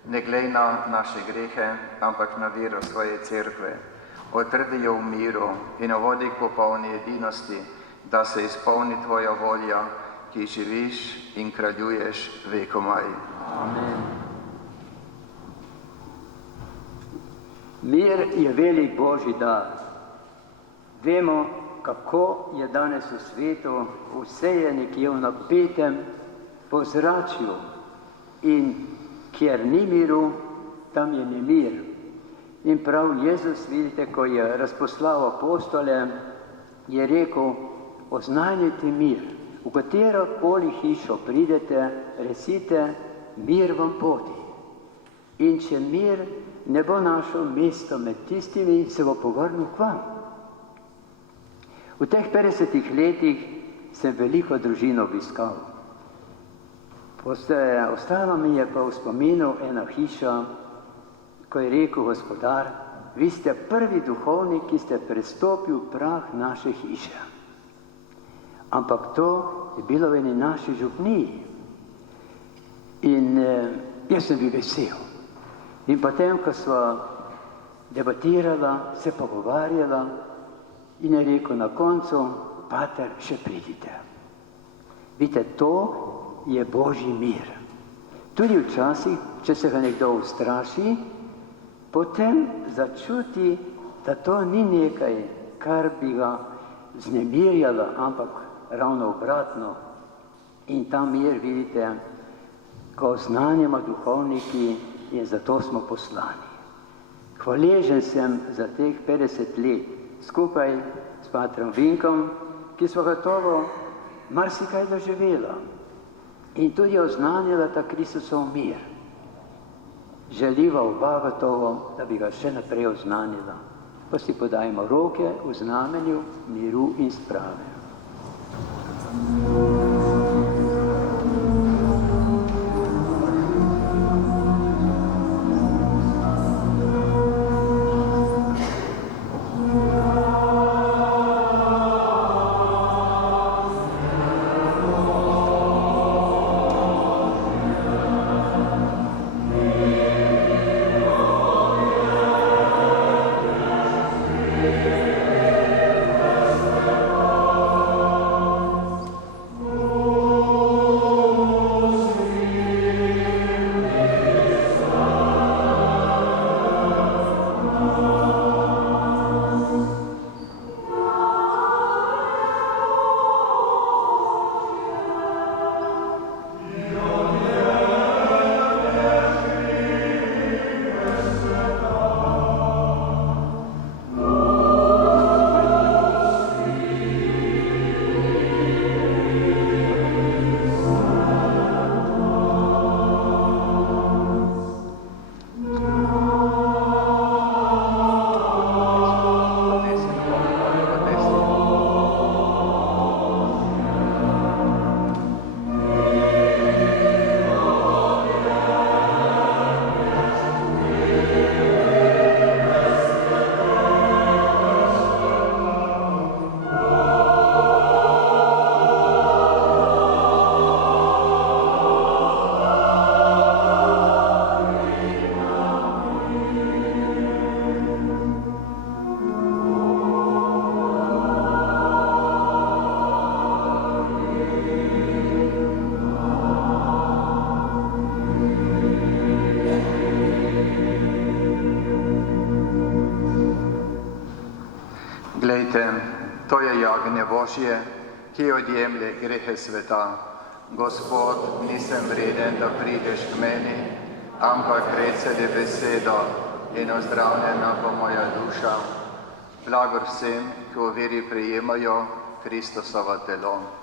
Ne glej na naše grehe, ampak na vero svoje cerkve. Otrdi jo v miru in vodi k popolni edinosti, da se izpolni Tvoja volja, ki živiš in kraljuješ vekomaj. Amen. Mir je velik Božji dar. Vemo, kako je danes v svetu, vse je nekje v napetem pozračju in kjer ni miru, tam je nemir. In prav Jezus, vidite, ko je razposlal apostole, je rekel, oznanjajte mir. V katero koli hišo pridete, recite, mir vam podi. In če mir ne bo našel mesto med tistimi, se bo povrnil k vam. V teh 50 letih sem veliko družin obiskal. Ostalo mi je pa v spominu ena hiša, ko je rekel gospodar, vi ste prvi duhovnik, ki ste prestopil prah naše hiše. Ampak to je bilo v eni naši župniji. In jaz sem bil vesel. In potem, ko sva debatirala, se pogovarjala, in je rekel na koncu, pater, še pridite. Vidite, to je Božji mir. Tudi včasih, če se ga nekdo ustraši, potem začuti, da to ni nekaj, kar bi ga znemirjalo, ampak ravno obratno. In ta mir, vidite, ko oznanjamo duhovniki, in zato smo poslani. Hvaležen sem za teh 50 let skupaj s patrom Vinkom, ki smo gotovo marsikaj doživela in tudi oznanjala ta Kristusov mir. Želiva oba gotovo, da bi ga še naprej oznanjala. Pa si podajmo roke v znamenju miru in sprave. Glejte, to je jagnje Božje, ki odjemlje grehe sveta. Gospod, nisem vreden, da prideš k meni, ampak reci besedo in ozdravljena bo moja duša. Blagor vsem, ki v veri prejemajo Kristusovo telo.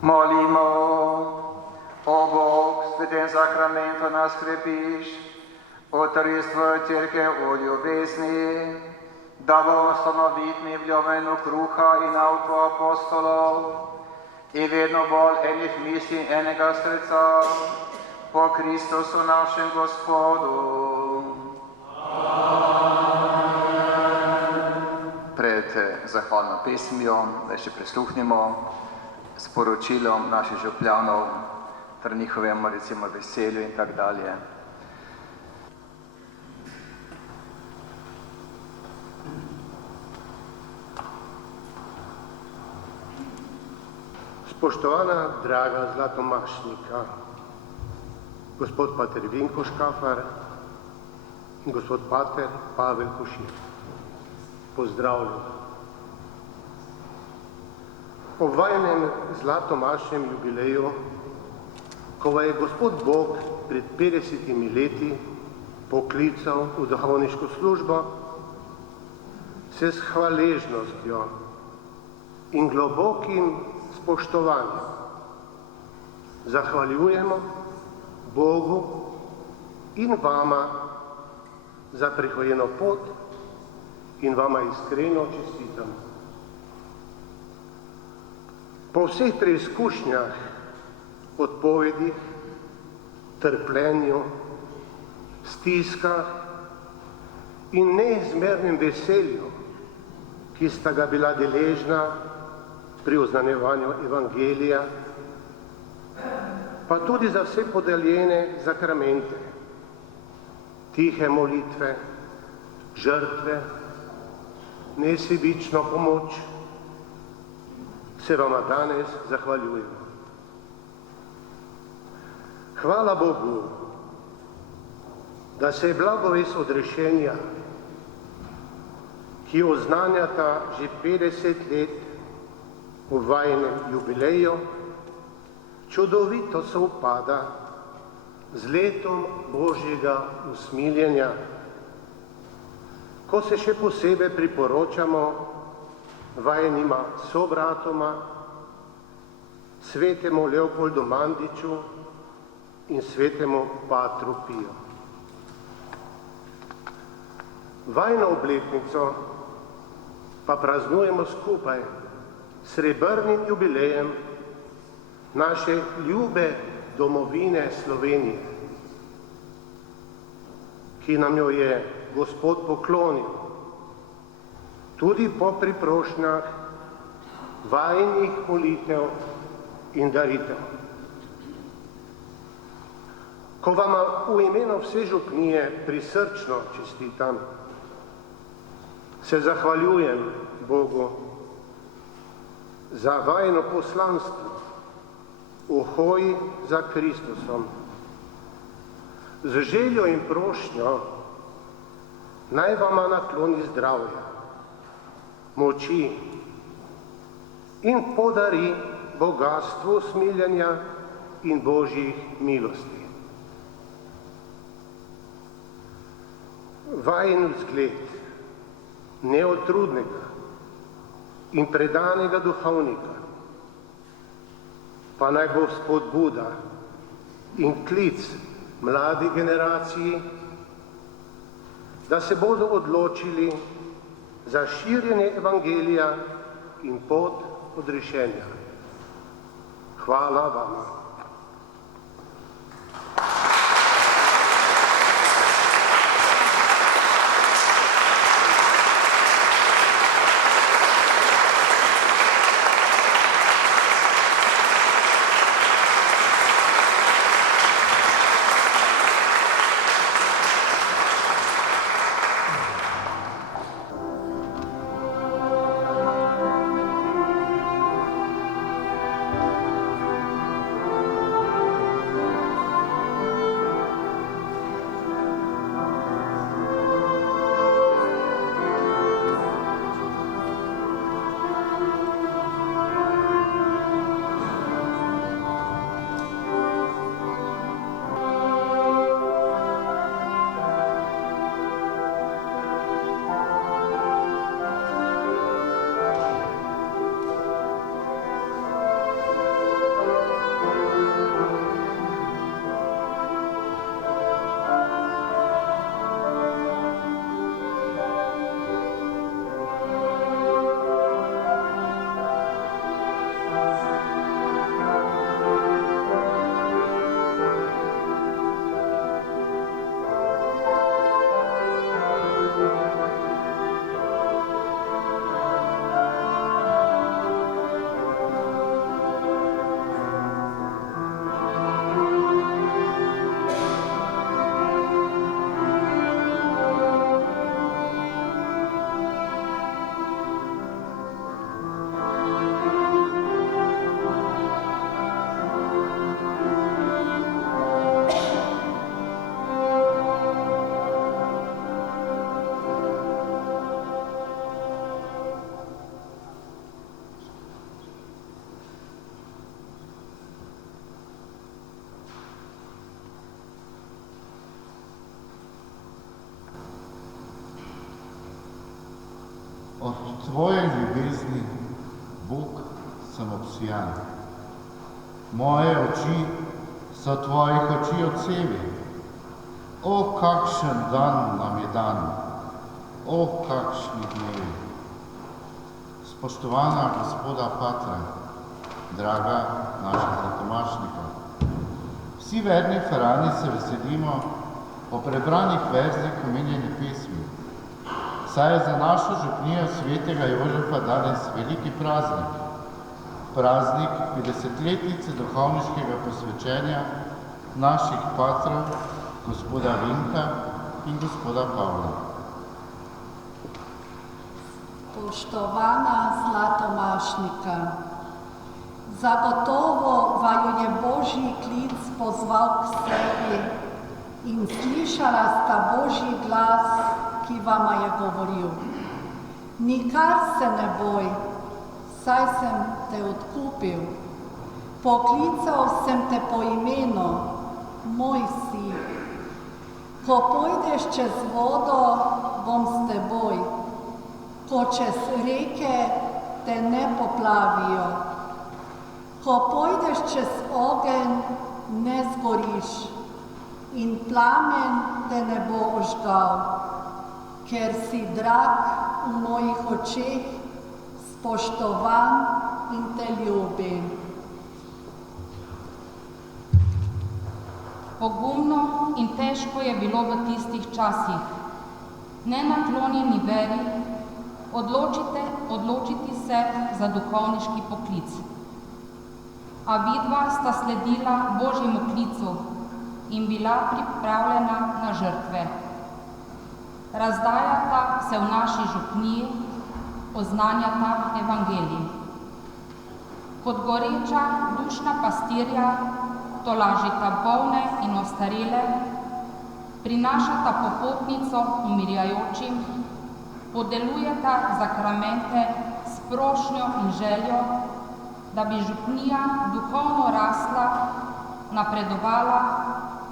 Molimo, o Bog, svetem sakramentu nas krepiš, utrdi svojo cerkev v ljubezni, da bo ustanovitni v ljubenu kruha in nauku apostolov in vedno bolj enih misli in enega srca po Kristusu našem Gospodu. Pred zahvalno pesmijo, da še prisluhnimo sporočilom naših župljanov, ter njihovemu recimo veselju in tak dalje. Spoštovana draga zlatomašnika, gospod pater Vinko Škafar in gospod pater Pavel Košir, pozdravljeni. Ob vajinem zlatomašnem jubileju, ko je gospod Bog pred 50 leti poklical v duhovniško službo, se s hvaležnostjo in globokim spoštovanjem zahvaljujemo Bogu in vama za prehojeno pot in vama iskreno čestitam. Po vseh preizkušnjah, odpovedih, trpljenju, stiskah in neizmernem veselju, ki sta ga bila deležna pri oznanjevanju Evangelija, pa tudi za vse podeljene zakramente, tihe molitve, žrtve, nesebično pomoč, se vama danes zahvaljujemo. Hvala Bogu, da se je blagovest odrešenja, ki oznanjata že 50 let v vajinem jubileju, čudovito sovpada z letom Božjega usmiljenja, ko se še posebej priporočamo vajenima sobratoma, svetemu Leopoldu Mandiču in svetemu Patru Piju. Vajno obletnico pa praznujemo skupaj s srebrnim jubilejem naše ljube domovine Slovenije, ki nam jo je Gospod poklonil, tudi po priprošnjah vajnih molitev in daritev. Ko vama v imenu vse župnije prisrčno čestitam, se zahvaljujem Bogu za vajno poslanstvo v hoji za Kristusom, z željo in prošnjo naj vama nakloni zdravja, moči in podari bogatstvo usmiljenja in Božjih milosti. Vajin vzgled neotrudnega in predanega duhovnika pa naj bo spodbuda in klic mladi generaciji, da se bodo odločili za širjenje Evangelija in pot odrešenja. Hvala vam. tvoje ljubezni, Bog, sem obsijan. Moje oči so tvojih oči odsevi. O, kakšen dan nam je dan, o, kakšni dnevi. Spoštovana gospoda Patra, draga naša zlatomašnika, vsi verni farani se veselimo po prebranih verzih omenjene pesmi, saj je za našo župnijo svetega Jožefa danes veliki praznik, praznik 50-letnice duhovniškega posvečenja naših patrov, gospoda Vinka in gospoda Pavla. Spoštovana zlatomašnika, zagotovo vaju je Božji klic pozval k sebi in slišala sta Božji glas, ki vama je govoril. Nikar se ne boj, saj sem te odkupil. Poklical sem te po imenu, moj si. Ko pojdeš čez vodo, bom s teboj. Ko čez reke te ne poplavijo. Ko pojdeš čez ogenj, ne zgoriš in plamen te ne bo ožgal, ker si drag v mojih očeh, spoštovan in te ljubim. Pogumno in težko je bilo v tistih časih. Nenaklonjeni veri, odločiti se za duhovniški poklic. A vidva sta sledila Božjemu klicu in bila pripravljena na žrtve. Razdajata se v naši župniji, oznanjata evangelij. Kot goreča dušna pastirja tolažita bolne in ostarele, prinašata popotnico umirjajočim, podelujeta zakramente s prošnjo in željo, da bi župnija duhovno rasla, napredovala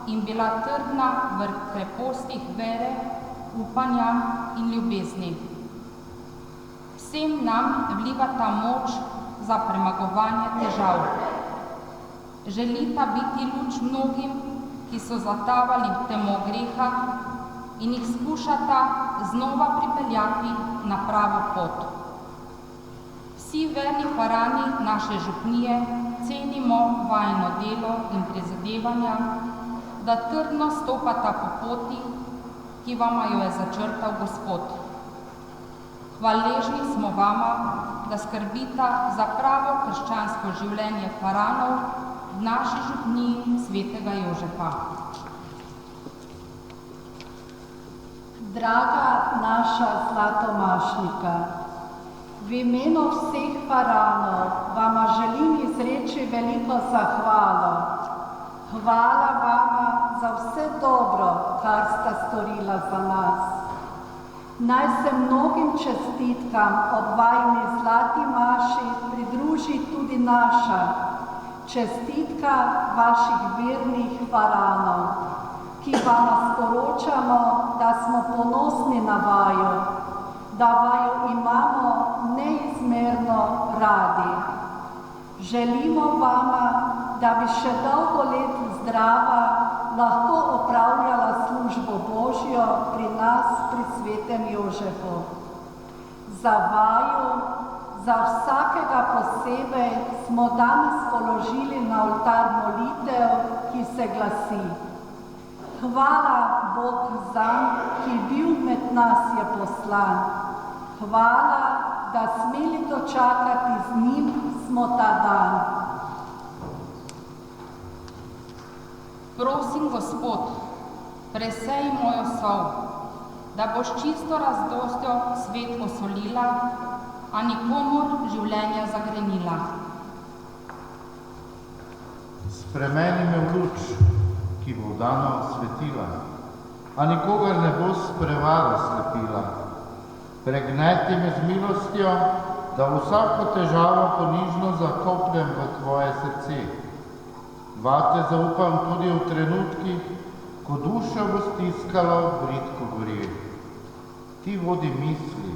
in bila trdna v krepostih vere, upanja in ljubezni. Vsem nam vlivata moč za premagovanje težav. Želita biti luč mnogim, ki so zatavali v temo greha in jih skušata znova pripeljati na pravo pot. Vsi verni farani naše župnije cenimo vajino delo in prizadevanja, da trdno stopata po poti, ki vama jo je začrtal Gospod. Hvaležni smo vama, da skrbita za pravo krščansko življenje faranov v naši župniji svetega Jožefa. Draga naša zlatomašnika, v imenu vseh faranov vama želim izreči veliko zahvalo. Hvala vama za vse dobro, kar sta storila za nas. Naj se mnogim čestitkam ob vajini zlati maši pridruži tudi naša čestitka vaših vernih faranov, ki vama sporočamo, da smo ponosni na vaju, da vaju imamo neizmerno radi. Želimo vama, da bi še dolgo let zdrava lahko opravljala službo Božjo pri nas, pri svetem Jožefu. Za vaju, za vsakega posebej smo danes položili na oltar molitev, ki se glasi: Hvala Bog zanj, ki bil med nas je poslan. Hvala, da smeli dočakati z njim smo ta dan. Prosim, Gospod, presej mojo sol, da boš čisto razdostjo svet osolila, a nikomur življenja zagrenila. Spremeni me v luč, ki bo dano svetila, a nikogar ne bo s prevaro slepila. Pregneti me z milostjo, da vsako težavo ponižno zakopljem v tvoje srce. Vate zaupam tudi v trenutkih, ko duša bo stiskala bridko gorje. Ti vodi misli,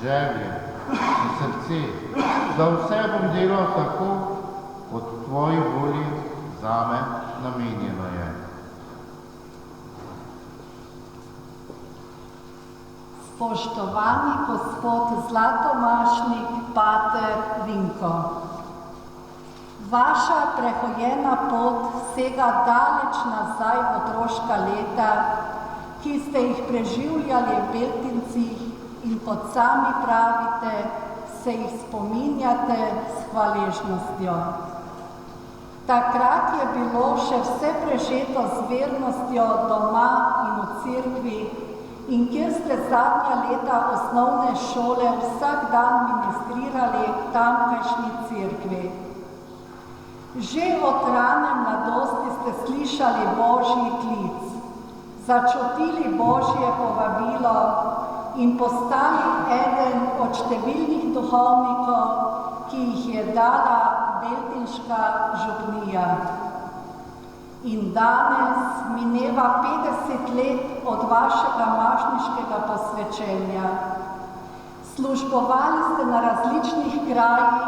želje in srce, da vse bom delal tako, kot tvoji volji zame namenjeno je. Spoštovani gospod Zlatomašnik, pater Vinko, vaša prehojena pot sega daleč nazaj v otroška leta, ki ste jih preživljali v Beltincih in kot sami pravite, se jih spominjate s hvaležnostjo. Takrat je bilo še vse prežeto z vernostjo doma in v cerkvi, in kjer ste zadnja leta osnovne šole vsak dan ministrirali v tamkajšnji cerkvi. Že od rane mladosti ste slišali Božji klic, začutili Božje povabilo in postali eden od številnih duhovnikov, ki jih je dala beltinška župnija. In danes mineva 50 let od vašega mašniškega posvečenja. Službovali ste na različnih krajih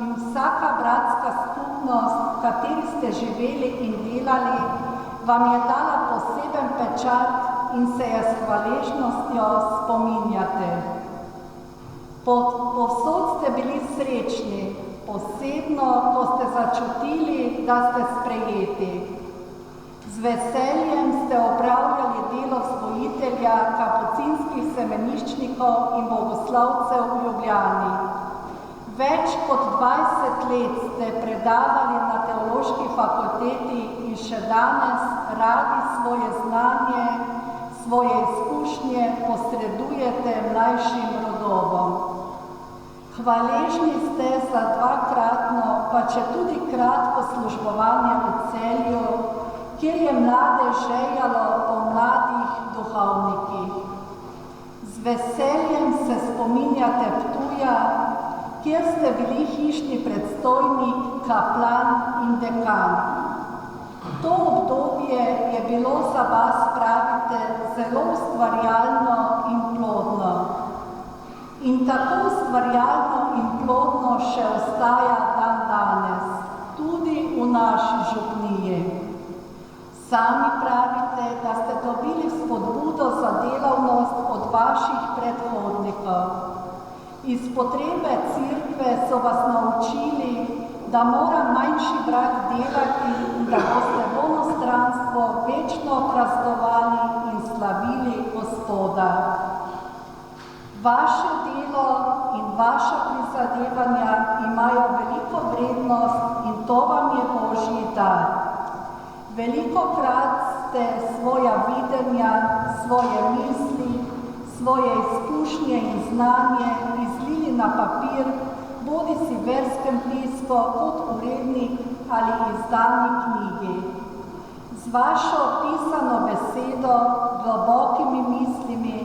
in vsaka bratska skupnost, v kateri ste živeli in delali, vam je dala poseben pečat in se je s hvaležnostjo spominjate. Povsod ste bili srečni, posebno, ko ste začutili, da ste sprejeti. Z veseljem ste opravljali delo vzgojitelja kapucinskih semeniščnikov in bogoslovcev v Ljubljani. Več kot 20 let ste predavali na teološki fakulteti in še danes radi svoje znanje, svoje izkušnje posredujete mlajšim rodovom. Hvaležni ste za dvakratno, pa četudi kratko službovanje v Celju, kjer je mlade žejalo po mladih duhovnikih. Z veseljem se spominjate Ptuja, kjer ste bili hišni predstojnik, kaplan in dekan. To obdobje je bilo za vas, pravite, zelo ustvarjalno in plodno. In tako ustvarjalno in plodno še ostaja dan danes, tudi v naši župniji. Sami pravite, da ste dobili spodbudo za delavnost od vaših predhodnikov. Iz potrebe cerkve so vas naučili, da mora manjši brat delati in da boste v onostranstvo večno praznovali in slavili Gospoda. Vaše delo in vaša prizadevanja imajo veliko vrednost in to vam je Božji dar. Velikokrat ste svoja videnja, svoje misli, svoje izkušnje in znanje izlili na papir, bodisi v verskem tisku kot urednik ali izdani knjigi. Z vašo pisano besedo, globokimi mislimi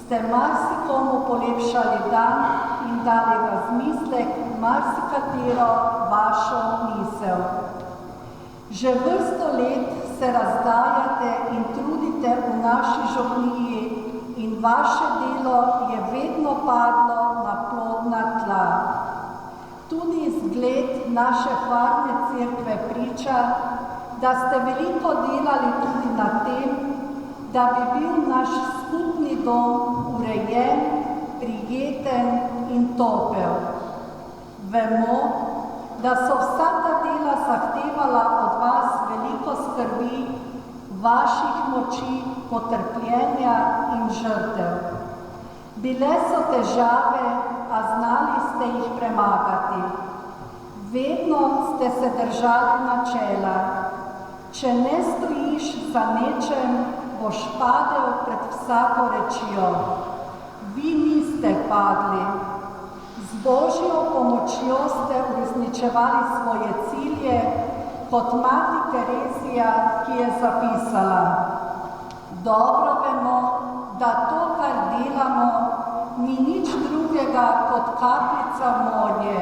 ste marsikomu polepšali dan in dali razmislek marsikatero vašo misel. Že vrsto let se razdajate in trudite v naši župniji in vaše delo je vedno padlo na plodna tla. Tudi izgled naše hvalne cerkve priča, da ste veliko delali tudi na tem, da bi bil naš skupni dom urejen, prijeten in topel. Vemo, da so vsa ta dela zahtevala od vas veliko skrbi, vaših moči, potrpljenja in žrtev. Bile so težave, a znali ste jih premagati. Vedno ste se držali načela. Če ne stojiš za nečem, boš padel pred vsako rečjo. Vi niste padli. Z Božjo pomočjo ste uresničevali svoje cilje, kot mati Terezija, ki je zapisala: dobro vemo, da to, kar delamo, ni nič drugega kot kapljica v morje,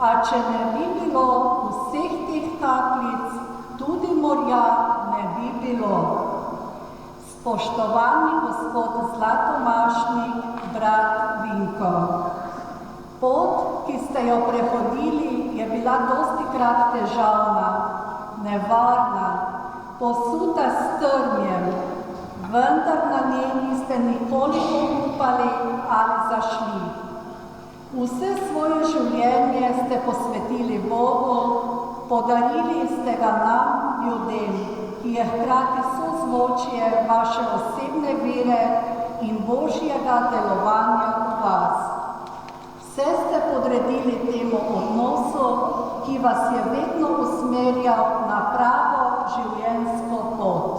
a če ne bi bilo vseh teh kapljic, tudi morja ne bi bilo. Spoštovani gospod Zlatomašnik, brat Vinko. Pot, ki ste jo prehodili, je bila dostikrat težavna, nevarna, posuta s trnjem, vendar na njej niste nikoli upali ali zašli. Vse svoje življenje ste posvetili Bogu, podarili ste ga nam, ljudem, ki je hkrati sozvočje vaše osebne vere in Božjega delovanja v vas. Vse ste podredili temu odnosu, ki vas je vedno usmerjal na pravo življenjsko pot.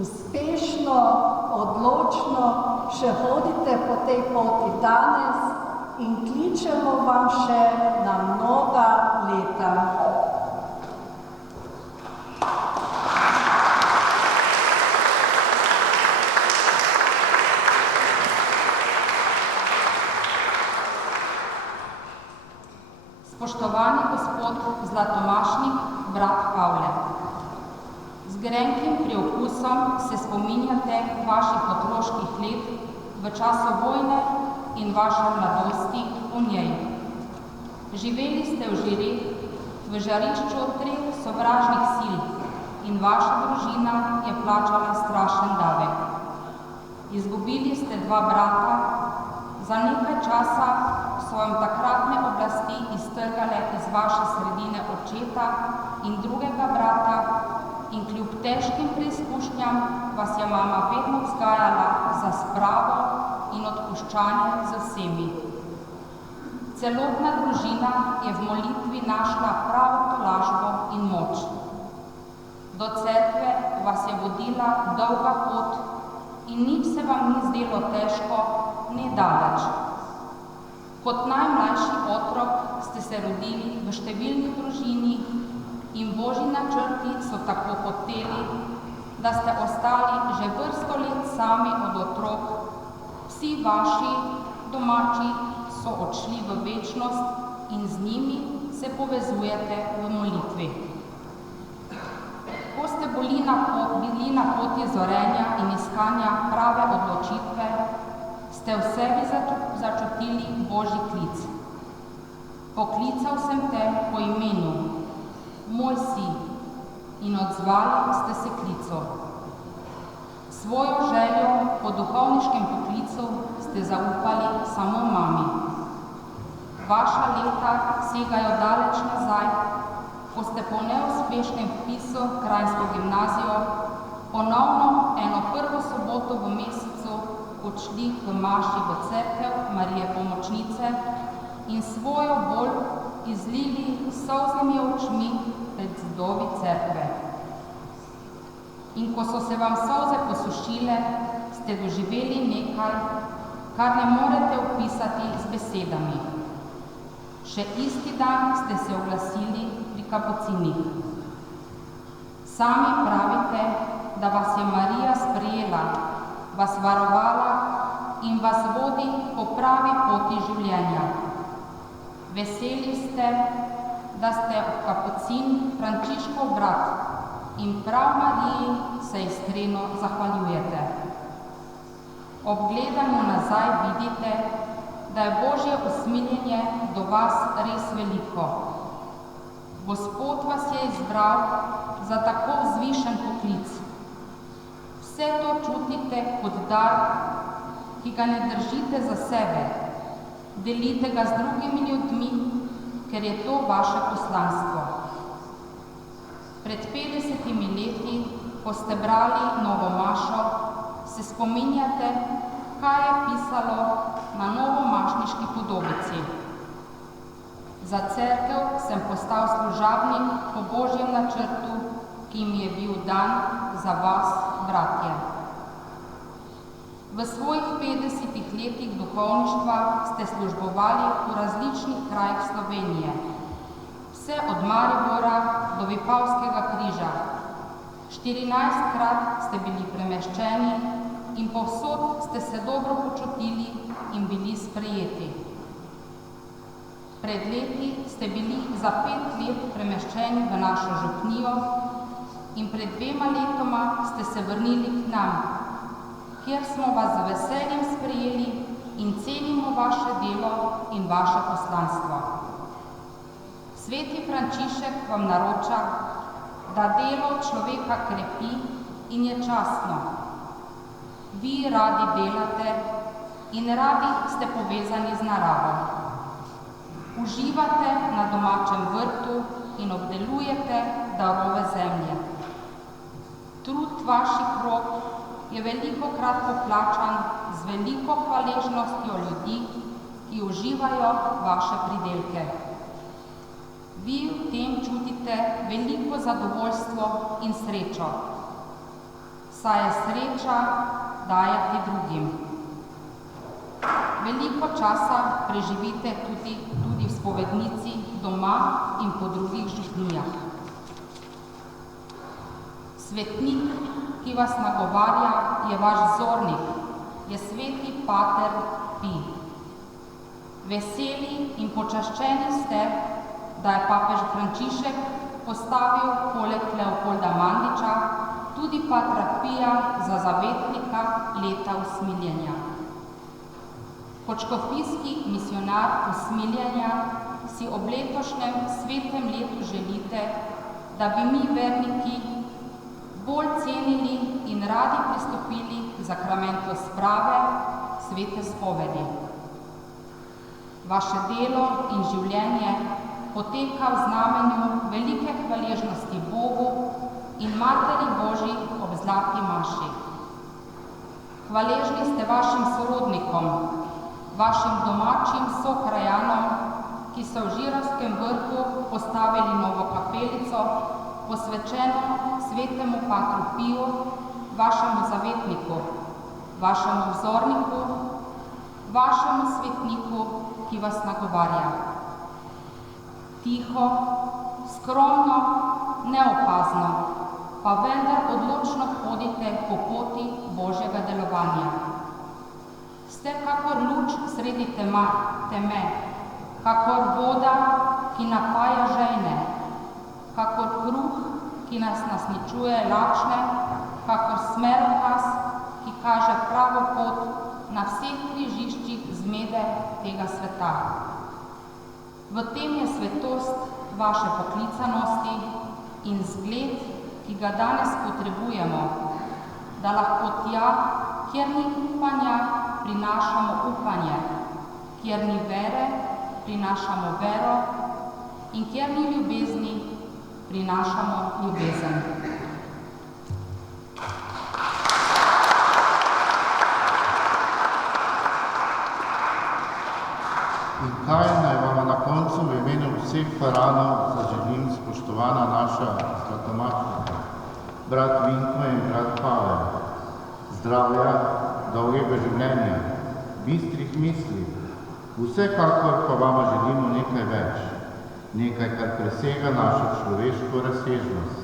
Uspešno, odločno še hodite po tej poti danes in kličemo vam še na mnoga leta. Spoštovani gospod Zlatomašnik, brat Pavle, z grenkim priokusom se spominjate vaših otroških let v času vojne in vaše mladosti v njej. Živeli ste v Žireh, v žarišču 3 sovražnih sil in vaša družina je plačala strašen davek. Izgubili ste 2 brata, za nekaj časa so vam takratne oblasti iztrgale iz vaše sredine očeta in drugega brata in kljub težkim preizkušnjam vas je mama vedno vzgajala za spravo in odpuščanje z vsemi. Celotna družina je v molitvi našla pravo tolažbo in moč. Do cerkve vas je vodila dolga pot in nič se vam ni zdelo težko, ne daleč. Kot najmlajši otrok ste se rodili v številni družini in Božji načrti so tako hoteli, da ste ostali že vrsto let sami od otrok. Vsi vaši domači so odšli v večnost in z njimi se povezujete v molitvi. Ko ste bili na poti zorenja in iskanja prave odločitve, ste v sebi začutili Božji klic. Poklical sem te po imenu, moj si, in odzvali ste se klicu. Svojo željo po duhovniškem poklicu ste zaupali samo mami. Vaša leta segajo daleč nazaj, ko ste po neuspešnem vpisu v krajsko gimnazijo ponovno eno prvo soboto v mesecu odšli v maši v cerkev Marije Pomočnice in svojo bol izlili s solznimi očmi pred zidovi cerkve. In ko so se vam solze posušile, ste doživeli nekaj, kar ne morete opisati z besedami. Še isti dan ste se oglasili pri kapucinih. Sami pravite, da vas je Marija sprejela, vas varovala in vas vodi po pravi poti življenja. Veseli ste, da ste v kapucin Frančiškov brat in prav Mariji se iskreno zahvaljujete. Ob gledanju nazaj vidite, da je Božje usmiljenje do vas res veliko. Gospod vas je izbral za tako vzvišen poklic. Vse to čutite kot dar, ki ga ne držite za sebe. Delite ga z drugimi ljudmi, ker je to vaše poslanstvo. Pred 50 leti, ko ste brali Novo Mašo, se spominjate, kaj je pisalo na novomašniški podobici. Za cerkev sem postal služabnik po Božjem načrtu, ki mi je bil dan za vas, bratje. V svojih 50 letih duhovništva ste službovali v različnih krajih Slovenije, vse od Maribora do Vipavskega križa. 14-krat ste bili premeščeni in povsod ste se dobro počutili in bili sprejeti. Pred leti ste bili za 5 let premeščeni v našo župnijo in pred 2 letoma ste se vrnili k nam, kjer smo vas z veseljem sprejeli in cenimo vaše delo in vaše poslanstvo. Sveti Frančišek vam naroča, da delo človeka krepi in je častno. Vi radi delate in radi ste povezani z naravo. Uživate na domačem vrtu in obdelujete darove zemlje. Trud vaših rok je velikokrat poplačan z veliko hvaležnostjo ljudi, ki uživajo vaše pridelke. Vi v tem čutite veliko zadovoljstvo in srečo, saj je sreča dajati drugim. Veliko časa preživite tudi v spovednici doma in po drugih župnijah. Svetnik, ki vas nagovarja, je vaš vzornik, je sveti pater Pij. Veseli in počaščeni ste, da je papež Frančišek postavil poleg Leopolda Mandiča tudi patra Pija za zavetnika leta usmiljenja. Kot škofijski misionar usmiljenja si ob letošnjem svetem letu želite, da bi mi verniki bolj cenili in radi pristopili k zakramentu sprave svete spovedi. Vaše delo in življenje poteka v znamenju velike hvaležnosti Bogu in Materi Božji ob zlati maši. Hvaležni ste vašim sorodnikom, vašim domačim sokrajanom, ki so v Žirovskem vrhu postavili novo kapelico, posvečeno svetemu patru Piju, vašemu zavetniku, vašemu vzorniku, vašemu svetniku, ki vas nagovarja. Tiho, skromno, neopazno, pa vendar odločno hodite po poti Božjega delovanja. Ste kakor luč sredi teme, kakor voda, ki napaja žejne, kakor kruh, ki nas nasničuje lačne, kakor smerokaz, ki kaže pravo pot na vseh križiščih zmede tega sveta. V tem je svetost vaše poklicanosti in zgled, ki ga danes potrebujemo, da lahko tja, kjer ni upanja, prinašamo upanje, kjer ni vere, prinašamo vero in kjer ni ljubezni, prinašamo ljubezen. In kaj naj vam na koncu v imenu vseh paranov zaželim, spoštovana naša svetomašnika, brat Vinko in brat Pavel, zdravja, dolgega življenja, bistrih misli, vsekakor pa vama želimo nekaj več, nekaj, kar presega našo človeško razsežnost.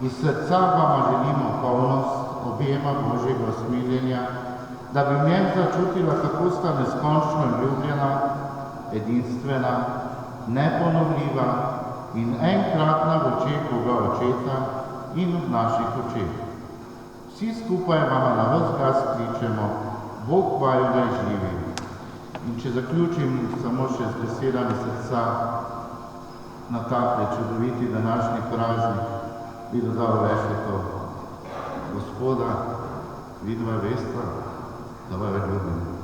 Iz srca vama želimo polnost objema Božjega usmiljenja, da bi v njem začutila, kako sta neskončno ljubljena, edinstvena, neponovljiva in enkratna v očeh Boga Očeta in v naših očeh. Vsi skupaj vama na ves glas kličemo, Bog vaju naj živi. In če zaključim samo še z besedami srca na takle čudoviti današnji praznik, bi dodal več to. Gospoda, vidva vesta, da vaju ljubim.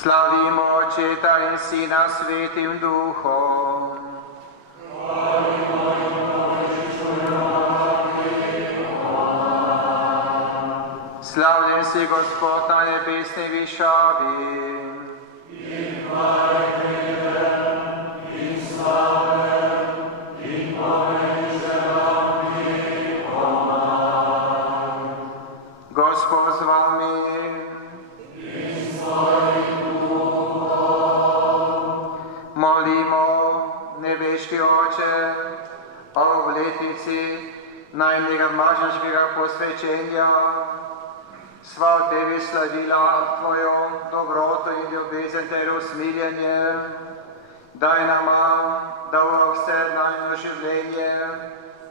Slavimo Očeta in Sina Svetim Duhom. Slavljen si Gospod na nebesni višavi. Gospod z vami. Molimo, nebeški Oče, o obletnici najmnega mažaškega posvečenja. Sva v tebi slavila tvojo dobroto in ljubezen ter usmiljenje. Daj nama, da bo vse najno življenje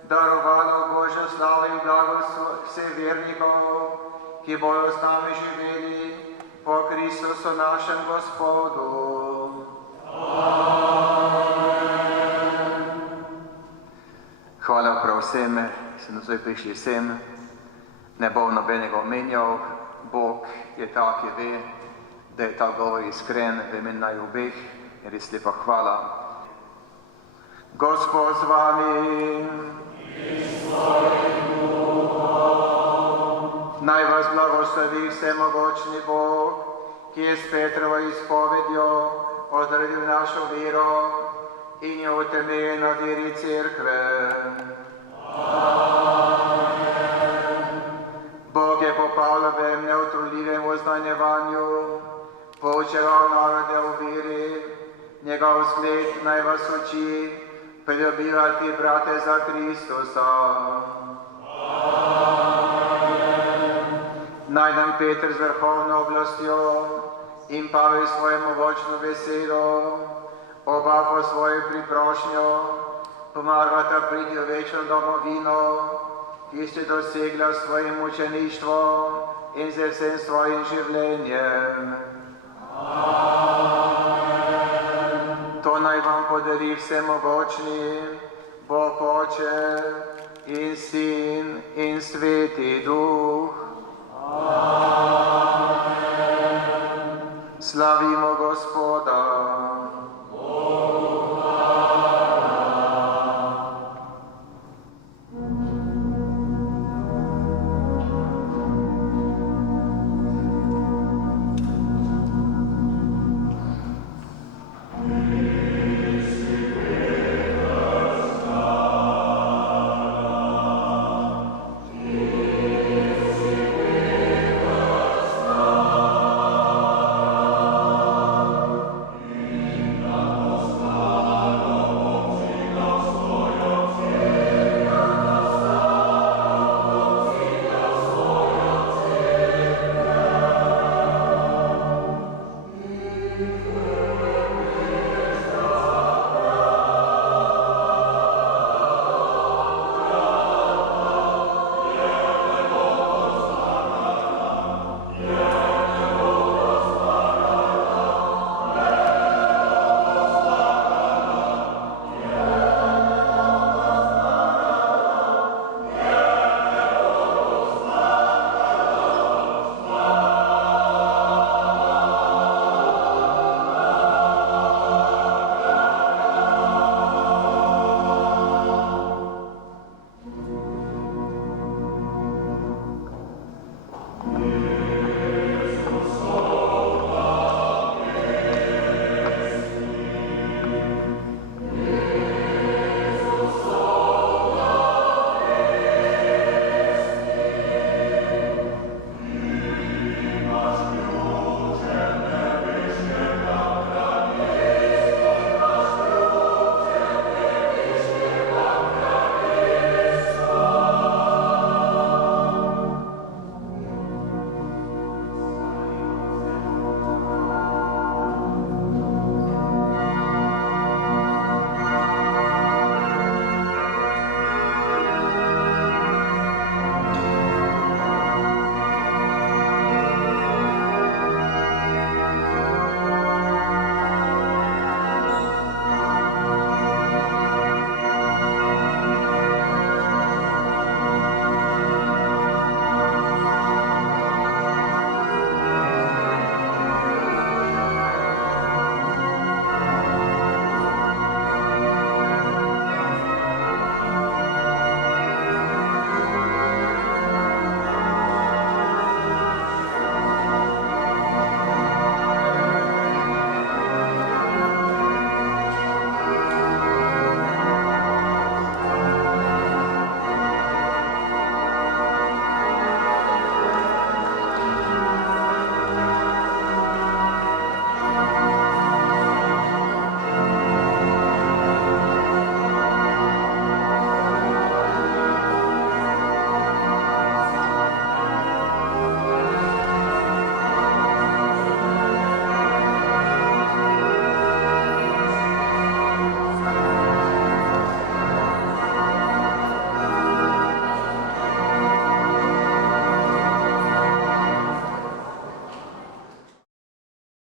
darovalo Božjo slavo in blagost vseh vernikov, ki bodo z nami živeli po Kristusu našem Gospodu. Hvala prav vsem, ki so nocoj prišli sem. Ne bom nobenega omenjal, Bog je tak, ki ve, da je ta govor iskren v imenu naju obeh, res lepa hvala. Gospod z vami. Naj vas blagoslovi vsemogočni Bog, ki je s Petrovo izpovedjo odredil našo vero in jo utemeljil na veri Cerkve. Bog je po Pavlovem neutrudljivem oznanjevanju poučeval narode o veri, njegov zgled naj vas uči priljubivati brate za Kristusa. Naj nam Peter z vrhovno oblastjo in Pavel svojo mogočno besedo, oba po svojo priprošnjo, pomagata priti v večno domovino, ki ste dosegla s svojim mučeništvom in z vsem svojim življenjem. To naj vam podari vsemogočni Bog Oče in Sin in Sveti Duh.